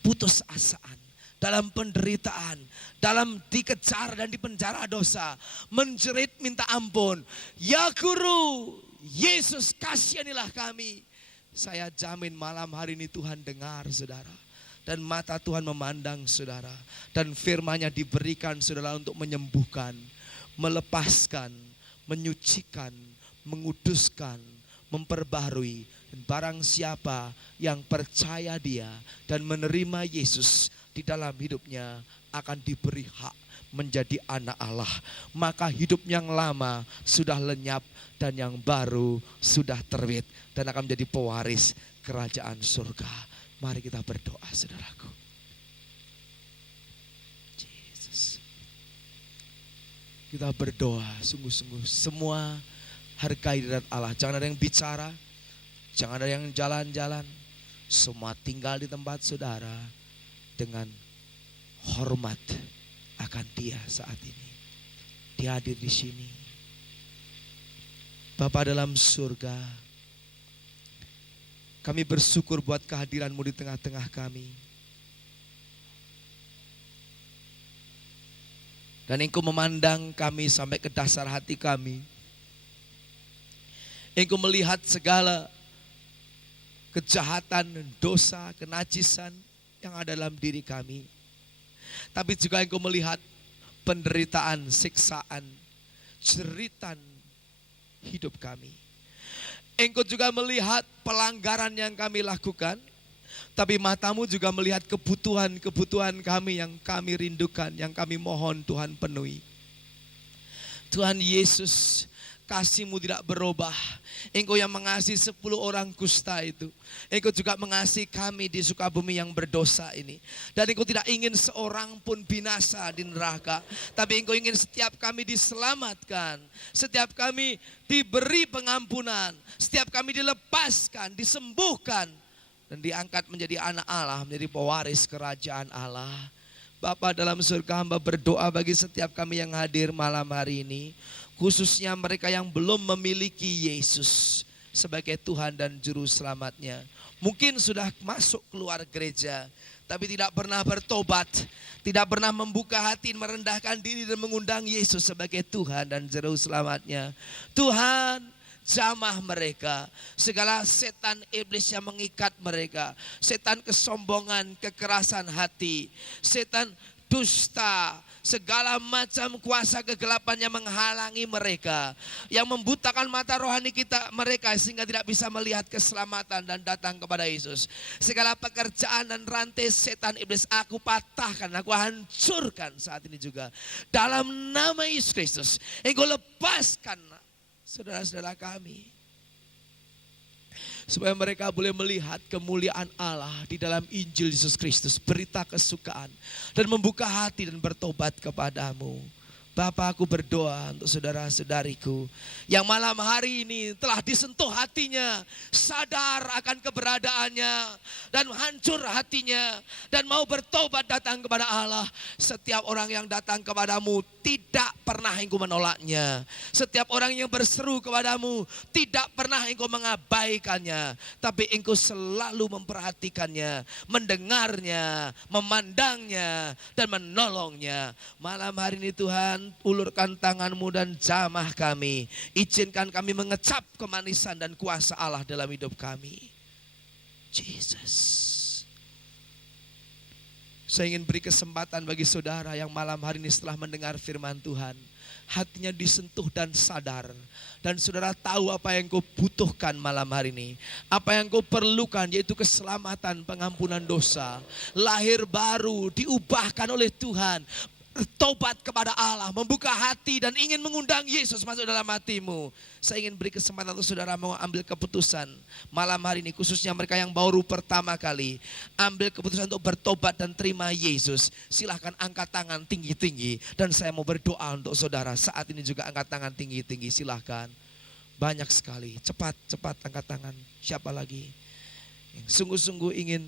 putusasaan, dalam penderitaan, dalam dikejar dan dipenjara dosa, menjerit minta ampun, ya Guru, Yesus kasihanilah kami. Saya jamin malam hari ini Tuhan dengar saudara. Dan mata Tuhan memandang saudara. Dan firman-Nya diberikan saudara untuk menyembuhkan, melepaskan, menyucikan, menguduskan, memperbaharui. Dan barang siapa yang percaya Dia dan menerima Yesus di dalam hidupnya akan diberi hak menjadi anak Allah. Maka hidup yang lama sudah lenyap dan yang baru sudah terbit dan akan menjadi pewaris kerajaan surga. Mari kita berdoa saudaraku. Yesus. Kita berdoa sungguh-sungguh. Semua hargai hadirat Allah. Jangan ada yang bicara, jangan ada yang jalan-jalan. Semua tinggal di tempat saudara dengan hormat akan Dia saat ini. Dia hadir di sini. Bapa dalam surga, kami bersyukur buat kehadiran-Mu di tengah-tengah kami. Dan Engkau memandang kami sampai ke dasar hati kami. Engkau melihat segala kejahatan, dosa, kenajisan yang ada dalam diri kami. Tapi juga Engkau melihat penderitaan, siksaan, jeritan hidup kami. Engkau juga melihat pelanggaran yang kami lakukan. Tapi mata-Mu juga melihat kebutuhan-kebutuhan kami yang kami rindukan, yang kami mohon Tuhan penuhi. Tuhan Yesus, kasih-Mu tidak berubah. Engkau yang mengasihi 10 orang kusta itu. Engkau juga mengasihi kami di Sukabumi yang berdosa ini. Dan Engkau tidak ingin seorang pun binasa di neraka. Tapi Engkau ingin setiap kami diselamatkan. Setiap kami diberi pengampunan. Setiap kami dilepaskan, disembuhkan. Dan diangkat menjadi anak Allah, menjadi pewaris kerajaan Allah. Bapa dalam surga, hamba berdoa bagi setiap kami yang hadir malam hari ini. Khususnya mereka yang belum memiliki Yesus sebagai Tuhan dan Juru Selamatnya. Mungkin sudah masuk keluar gereja, tapi tidak pernah bertobat. Tidak pernah membuka hati, merendahkan diri dan mengundang Yesus sebagai Tuhan dan Juru Selamatnya. Tuhan, jamah mereka. Segala setan iblis yang mengikat mereka. Setan kesombongan, kekerasan hati. Setan dusta, segala macam kuasa kegelapan yang menghalangi mereka, yang membutakan mata rohani mereka sehingga tidak bisa melihat keselamatan dan datang kepada Yesus. Segala pekerjaan dan rantai setan iblis aku patahkan, aku hancurkan saat ini juga. Dalam nama Yesus Kristus, Engkau lepaskan saudara-saudara kami. Supaya mereka boleh melihat kemuliaan Allah di dalam Injil Yesus Kristus, berita kesukaan, dan membuka hati dan bertobat kepadamu. Bapa, aku berdoa untuk saudara-saudariku yang malam hari ini telah disentuh hatinya, sadar akan keberadaannya, dan hancur hatinya, dan mau bertobat datang kepada Allah. Setiap orang yang datang kepadamu tidak pernah Engkau menolaknya. Setiap orang yang berseru kepadamu tidak pernah Engkau mengabaikannya, tapi Engkau selalu memperhatikannya, mendengarnya, memandangnya, dan menolongnya. Malam hari ini Tuhan, ulurkan tangan-Mu dan jamah kami. Izinkan kami mengecap kemanisan dan kuasa Allah dalam hidup kami. Jesus. Saya ingin beri kesempatan bagi saudara yang malam hari ini setelah mendengar firman Tuhan, hatinya disentuh dan sadar. Dan saudara tahu apa yang kau butuhkan malam hari ini. Apa yang kau perlukan, yaitu keselamatan, pengampunan dosa, lahir baru, diubahkan oleh Tuhan, bertobat kepada Allah, membuka hati dan ingin mengundang Yesus masuk dalam hatimu. Saya ingin beri kesempatan untuk saudara mau ambil keputusan malam hari ini, khususnya mereka yang baru pertama kali ambil keputusan untuk bertobat dan terima Yesus. Silahkan angkat tangan tinggi-tinggi dan saya mau berdoa untuk saudara. Saat ini juga angkat tangan tinggi-tinggi, silahkan. Banyak sekali, cepat angkat tangan. Siapa lagi yang sungguh-sungguh ingin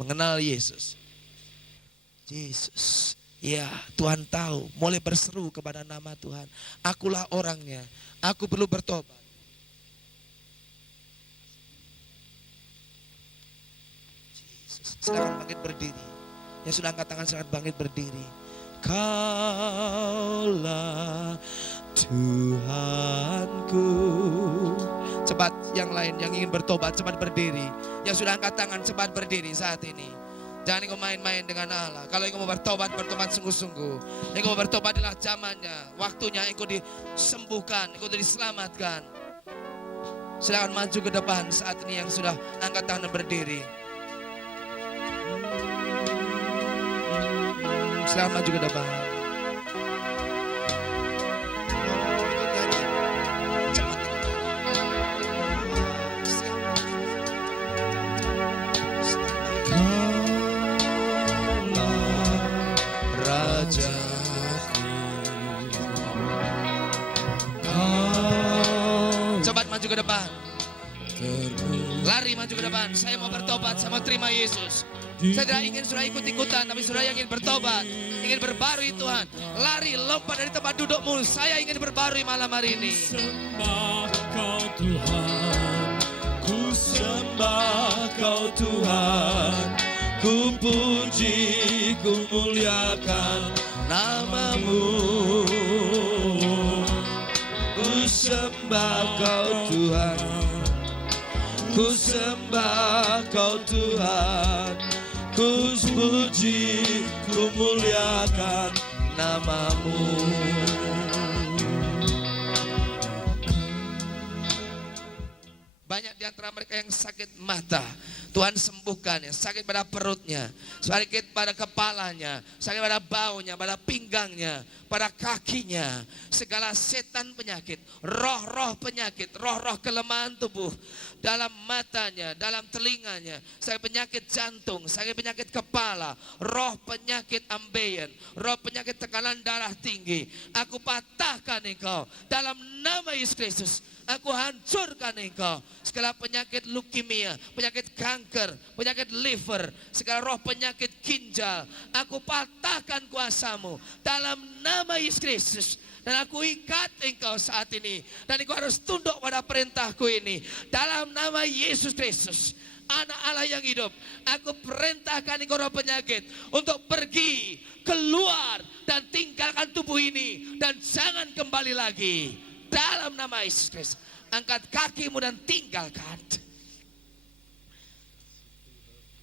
mengenal Yesus? Yesus, Ya, Tuhan tahu, mulai berseru kepada nama Tuhan. Akulah orangnya, aku perlu bertobat. Silakan bangkit berdiri. Yang sudah angkat tangan silakan bangkit berdiri. Kaulah Tuhanku. Cepat yang lain yang ingin bertobat cepat berdiri. Yang sudah angkat tangan cepat berdiri saat ini. Jangan engkau main-main dengan Allah. Kalau engkau mau bertobat, bertobat sungguh-sungguh. Engkau mau bertobat adalah zamannya, waktunya engkau disembuhkan, engkau diselamatkan. Silakan maju ke depan saat ini yang sudah angkat tangan dan berdiri. Silakan maju ke depan. Cepat maju ke depan. Lari maju ke depan. Saya mau bertobat, saya mau terima Yesus. Saya tidak ingin sudah ikut-ikutan, tapi sudah ingin bertobat, ingin berbarui Tuhan. Lari, lompat dari tempat dudukmu. Saya ingin berbarui malam hari ini. Sembah Kau Tuhan, ku sembah Kau Tuhan, ku puji, ku muliakan namamu. Ku sembah Kau Tuhan, ku sembah Kau Tuhan, ku puji, ku muliakan namamu. Banyak di antara mereka yang sakit mata, Tuhan sembuhkan. Yang sakit pada perutnya, sakit pada kepalanya, sakit pada baunya, pada pinggangnya, pada kakinya. Segala setan penyakit, roh-roh penyakit, roh-roh kelemahan tubuh, dalam matanya, dalam telinganya, sakit penyakit jantung, sakit penyakit kepala, roh penyakit ambeien, roh penyakit tekanan darah tinggi. Aku patahkan engkau dalam nama Yesus Kristus. Aku hancurkan engkau. Segala penyakit leukemia, penyakit kanker, penyakit liver, segala roh penyakit ginjal, aku patahkan kuasamu dalam nama Yesus Kristus. Dan aku ikat engkau saat ini. Dan engkau harus tunduk pada perintahku ini. Dalam nama Yesus Kristus, Anak Allah yang hidup, aku perintahkan engkau roh penyakit untuk pergi, keluar, dan tinggalkan tubuh ini. Dan jangan kembali lagi. Dalam nama Yesus Kristus, angkat kakimu dan tinggalkan.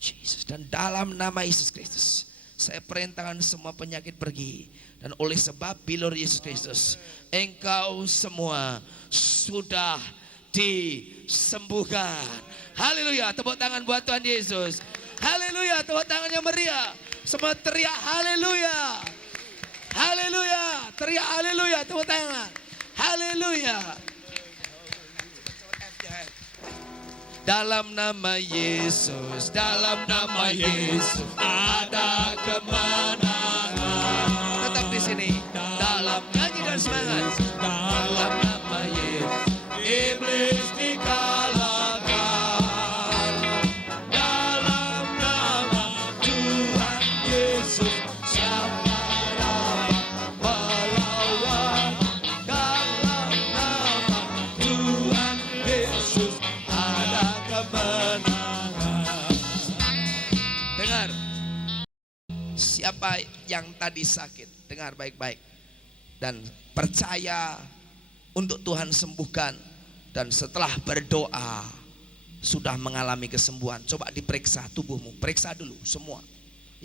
Yesus, dan dalam nama Yesus Kristus, saya perintahkan semua penyakit pergi. Dan oleh sebab bilur Yesus Kristus, engkau semua sudah disembuhkan. Haleluya, tepuk tangan buat Tuhan Yesus. Haleluya, tepuk tangan yang meriah. Semua teriak haleluya. Haleluya, teriak haleluya, tepuk tangan. Haleluya. Dalam nama Yesus, dalam nama Yesus ada kemenangan. Tetap di sini. Dalam nyanyi dan semangat. Dalam nama Yesus iblis dikalahkan. Dalam nama Tuhan Yesus siapa dapat melawan. Dalam nama Tuhan Yesus ada kemenangan. Dengar. Siapa yang tadi sakit, dengar baik-baik. Dan percaya untuk Tuhan sembuhkan. Dan setelah berdoa sudah mengalami kesembuhan. Coba diperiksa tubuhmu, periksa dulu semua.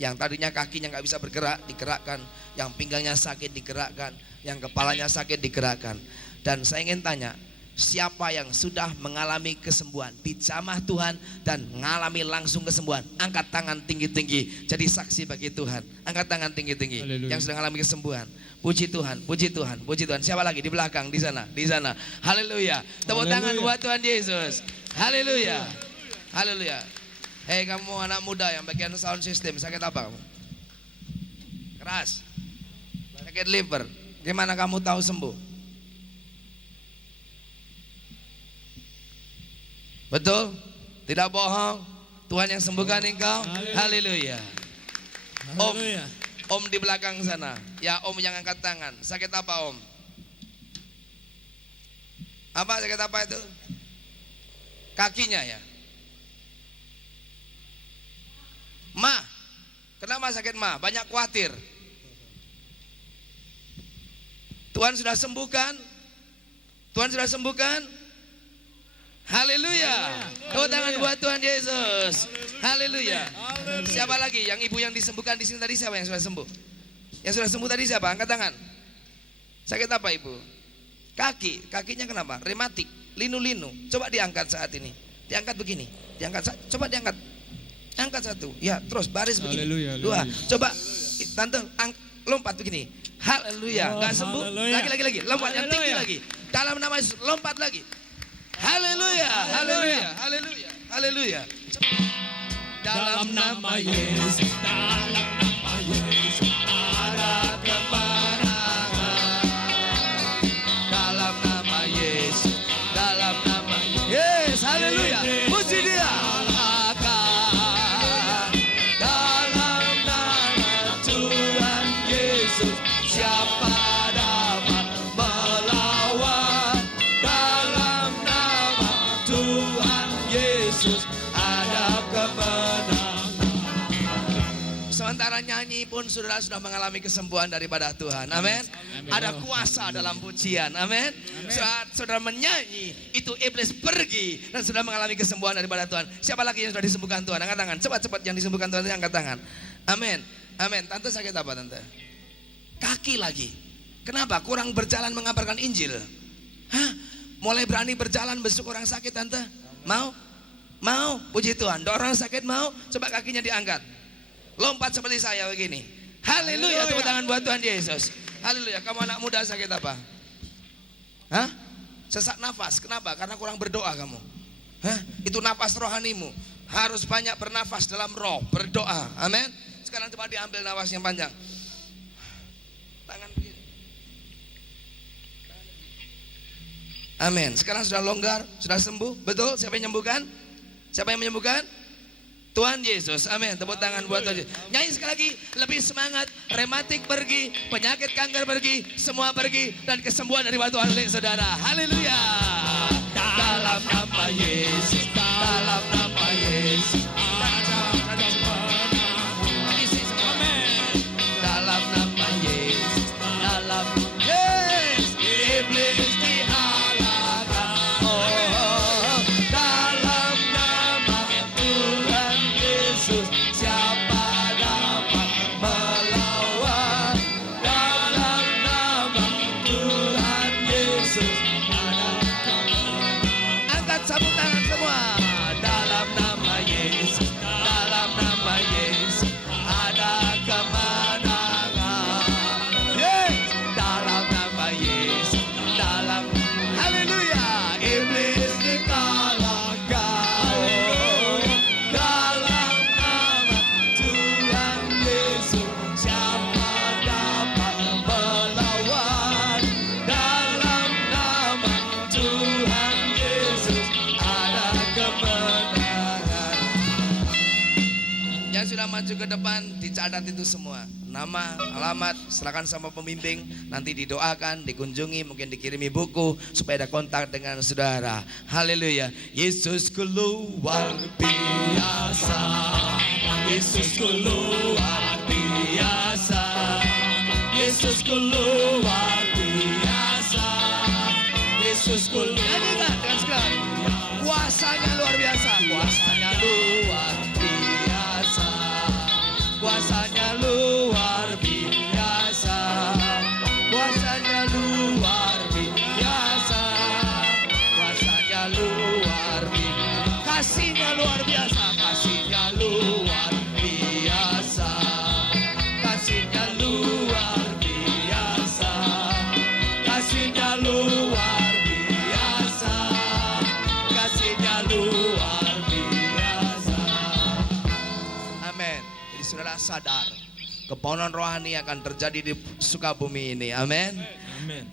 Yang tadinya kakinya nggak bisa bergerak, digerakkan. Yang pinggangnya sakit, digerakkan. Yang kepalanya sakit, digerakkan. Dan saya ingin tanya, siapa yang sudah mengalami kesembuhan di jamah Tuhan dan mengalami langsung kesembuhan? Angkat tangan tinggi-tinggi, jadi saksi bagi Tuhan. Angkat tangan tinggi-tinggi. Haleluya. Yang sudah mengalami kesembuhan. Puji Tuhan, puji Tuhan, puji Tuhan. Siapa lagi di belakang, di sana, di sana. Haleluya. Tepuk tangan buat Tuhan Yesus. Haleluya. Haleluya. Hei kamu anak muda yang bagian sound system, sakit apa kamu? Keras. Sakit liver. Gimana kamu tahu sembuh? Betul? Tidak bohong. Tuhan yang sembuhkan engkau. Haleluya. Om, Om di belakang sana. Ya, Om yang angkat tangan. Sakit apa, Om? Apa sakit apa itu? Kakinya ya. Ma, kenapa sakit ma? Banyak khawatir. Tuhan sudah sembuhkan? Tuhan sudah sembuhkan? Haleluya. Tepuk tangan buat Tuhan Yesus. Haleluya. Siapa lagi? Yang ibu yang disembuhkan di sini tadi siapa yang sudah sembuh? Yang sudah sembuh tadi siapa? Angkat tangan. Sakit apa ibu? Kaki. Kakinya kenapa? Rematik. Linu-linu. Coba diangkat saat ini. Diangkat begini. Diangkat. Coba diangkat. Angkat satu. Ya, terus baris begini. Haleluya, Dua. haleluya. Coba tante lompat begini. Haleluya. Enggak sembuh. Lagi. Lompat yang tinggi lagi. Dalam nama Yesus, lompat lagi. Haleluya. Haleluya. Haleluya. Haleluya. Dalam nama Yesus. Dalam nama Yesus. Ada kemenangan. Dalam nama Yesus. Dalam nama Yesus. Yes, haleluya. Puji dia. Sementara nyanyi pun saudara sudah mengalami kesembuhan daripada Tuhan. Amin. Ada kuasa dalam pujian. Amin. Saat saudara menyanyi, itu iblis pergi dan sudah mengalami kesembuhan daripada Tuhan. Siapa lagi yang sudah disembuhkan Tuhan? Angkat tangan. Cepat-cepat yang disembuhkan Tuhan, angkat tangan. Amin. Amin. Tante sakit apa tante? Kaki lagi. Kenapa? Kurang berjalan mengabarkan Injil. Hah? Mulai berani berjalan besuk orang sakit tante? Mau? Mau? Puji Tuhan. Orang sakit mau? Coba kakinya diangkat. Lompat seperti saya begini. Haleluya. Tepuk tangan buat Tuhan Yesus. Haleluya. Kamu anak muda sakit apa? Hah? Sesak nafas. Kenapa? Karena kurang berdoa kamu. Hah? Itu nafas rohanimu. Harus banyak bernafas dalam roh. Berdoa. Amin. Sekarang coba diambil nafas yang panjang. Tangan begini. Amin. Sekarang sudah longgar. Sudah sembuh. Betul? Siapa yang menyembuhkan? Siapa yang menyembuhkan? Tuhan Yesus, amin. Tepuk tangan buat Tuhan Yesus. Nyanyi sekali lagi, lebih semangat. Rematik pergi, penyakit kanker pergi, semua pergi, dan kesembuhan dari Tuhan lihat saudara. Haleluya. Dalam nama Yesus, dalam nama Yesus. Isi semua. Dalam nama Yesus, dalam Yesus. Iblis dialahkan. Oh, dalam nama Tuhan Yesus, siapa dapat melawan? Dalam nama Tuhan Yesus ada kemenangan. Angkat sapu tangan semua. Dalam nama Yesus, dalam nama Yesus ada kemenangan. Yes, dalam nama Yesus, dalam haleluya, iblis dikalahkan. Dalam nama Tuhan Yesus, siapa dapat melawan? Dalam nama Tuhan Yesus ada kemenangan. Yang sudah maju ke depan dicatat itu semua. Nama, alamat, serahkan sama pembimbing. Nanti didoakan, dikunjungi, mungkin dikirimi buku supaya ada kontak dengan saudara. Haleluya. Yesusku luar biasa. Yesusku luar biasa. Yesusku luar biasa. Yesusku nyanyikan dengan sekali. Kuasanya luar biasa. Kuasanya luar biasa. Kuasanya luar biasa. Kuasanya luar biasa. Kuasanya luar biasa. Kasihnya luar biasa. Kasihnya luar biasa. Kasihnya luar biasa. Kasihnya luar biasa. Kasihnya luar biasa. Amin. Jadi saudara sadar, keponakan rohani akan terjadi di Sukabumi ini. Amin.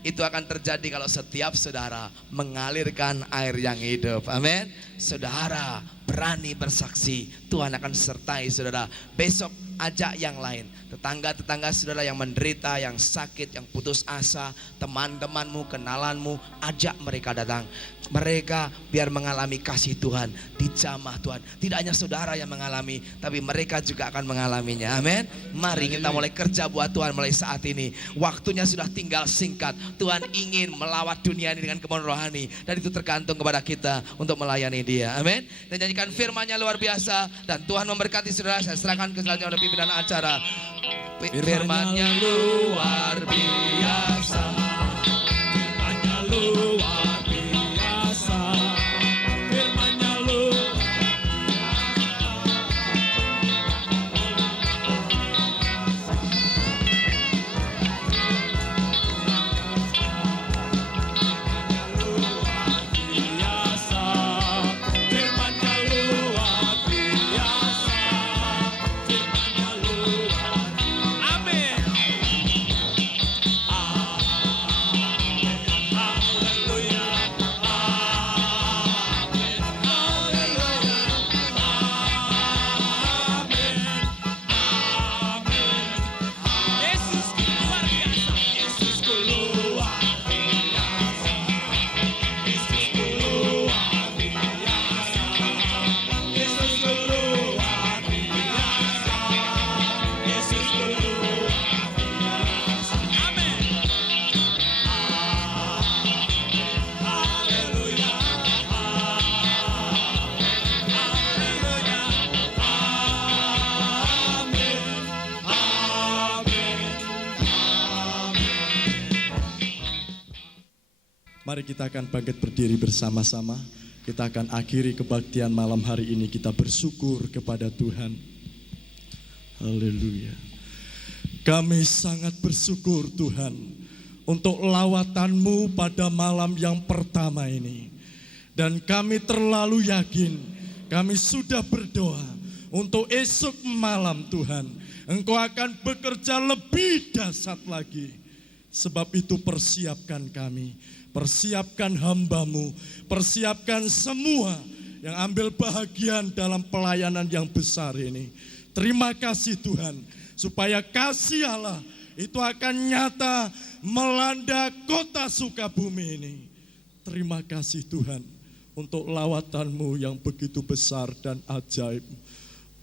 Itu akan terjadi kalau setiap saudara mengalirkan air yang hidup. Amin. Saudara berani bersaksi, Tuhan akan sertai saudara. Besok ajak yang lain. Tetangga-tetangga saudara yang menderita, yang sakit, yang putus asa, teman-temanmu, kenalanmu, ajak mereka datang. Mereka biar mengalami kasih Tuhan, dijamah Tuhan. Tidak hanya saudara yang mengalami, tapi mereka juga akan mengalaminya. Amin. Mari kita mulai kerja buat Tuhan mulai saat ini. Waktunya sudah tinggal singkat. Tuhan ingin melawat dunia ini dengan kemauan rohani, dan itu tergantung kepada kita untuk melayani Dia. Amin. Dan nyanyikan firman-Nya luar biasa, dan Tuhan memberkati saudara. Saya serahkan ke selanjutnya oleh pimpinan acara. Firman-Nya luar biasa. Firman-Nya luar biasa. Firman-Nya luar biasa. Firman-Nya luar biasa. Firman-Nya luar. Amin. Haleluya. Amin. Haleluya. Amin. Amin. Yesus luar biasa. Yesusku luar biasa. Yesusku luar biasa. Yesusku luar biasa. Yesusku luar biasa. Amin. Haleluya. Haleluya. Amin. Mari kita akan bangkit berdiri bersama-sama. Kita akan akhiri kebaktian malam hari ini. Kita bersyukur kepada Tuhan. Haleluya. Kami sangat bersyukur Tuhan untuk lawatan-Mu pada malam yang pertama ini. Dan kami terlalu yakin, kami sudah berdoa untuk esok malam Tuhan, Engkau akan bekerja lebih dahsyat lagi. Sebab itu persiapkan kami, persiapkan hamba-Mu, persiapkan semua yang ambil bahagian dalam pelayanan yang besar ini. Terima kasih Tuhan, supaya kasih Allah itu akan nyata melanda kota Sukabumi ini. Terima kasih Tuhan untuk lawatan-Mu yang begitu besar dan ajaib.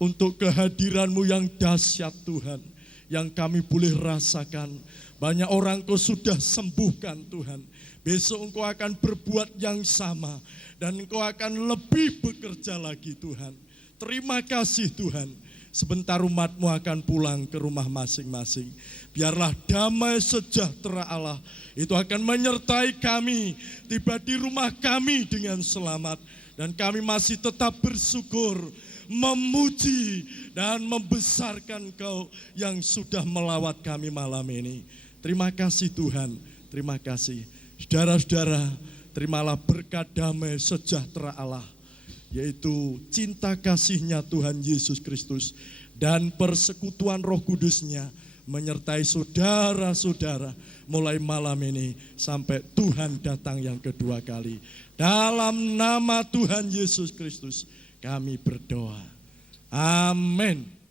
Untuk kehadiran-Mu yang dahsyat Tuhan, yang kami boleh rasakan. Banyak orang Kau sudah sembuhkan Tuhan. Besok Engkau akan berbuat yang sama, dan Engkau akan lebih bekerja lagi Tuhan. Terima kasih Tuhan. Sebentar umat-Mu akan pulang ke rumah masing-masing. Biarlah damai sejahtera Allah itu akan menyertai kami, tiba di rumah kami dengan selamat. Dan kami masih tetap bersyukur, memuji dan membesarkan Kau yang sudah melawat kami malam ini. Terima kasih Tuhan, terima kasih. Saudara-saudara, terimalah berkat damai sejahtera Allah, yaitu cinta kasih-Nya Tuhan Yesus Kristus dan persekutuan Roh Kudus-Nya menyertai saudara-saudara mulai malam ini sampai Tuhan datang yang kedua kali. Dalam nama Tuhan Yesus Kristus kami berdoa. Amin.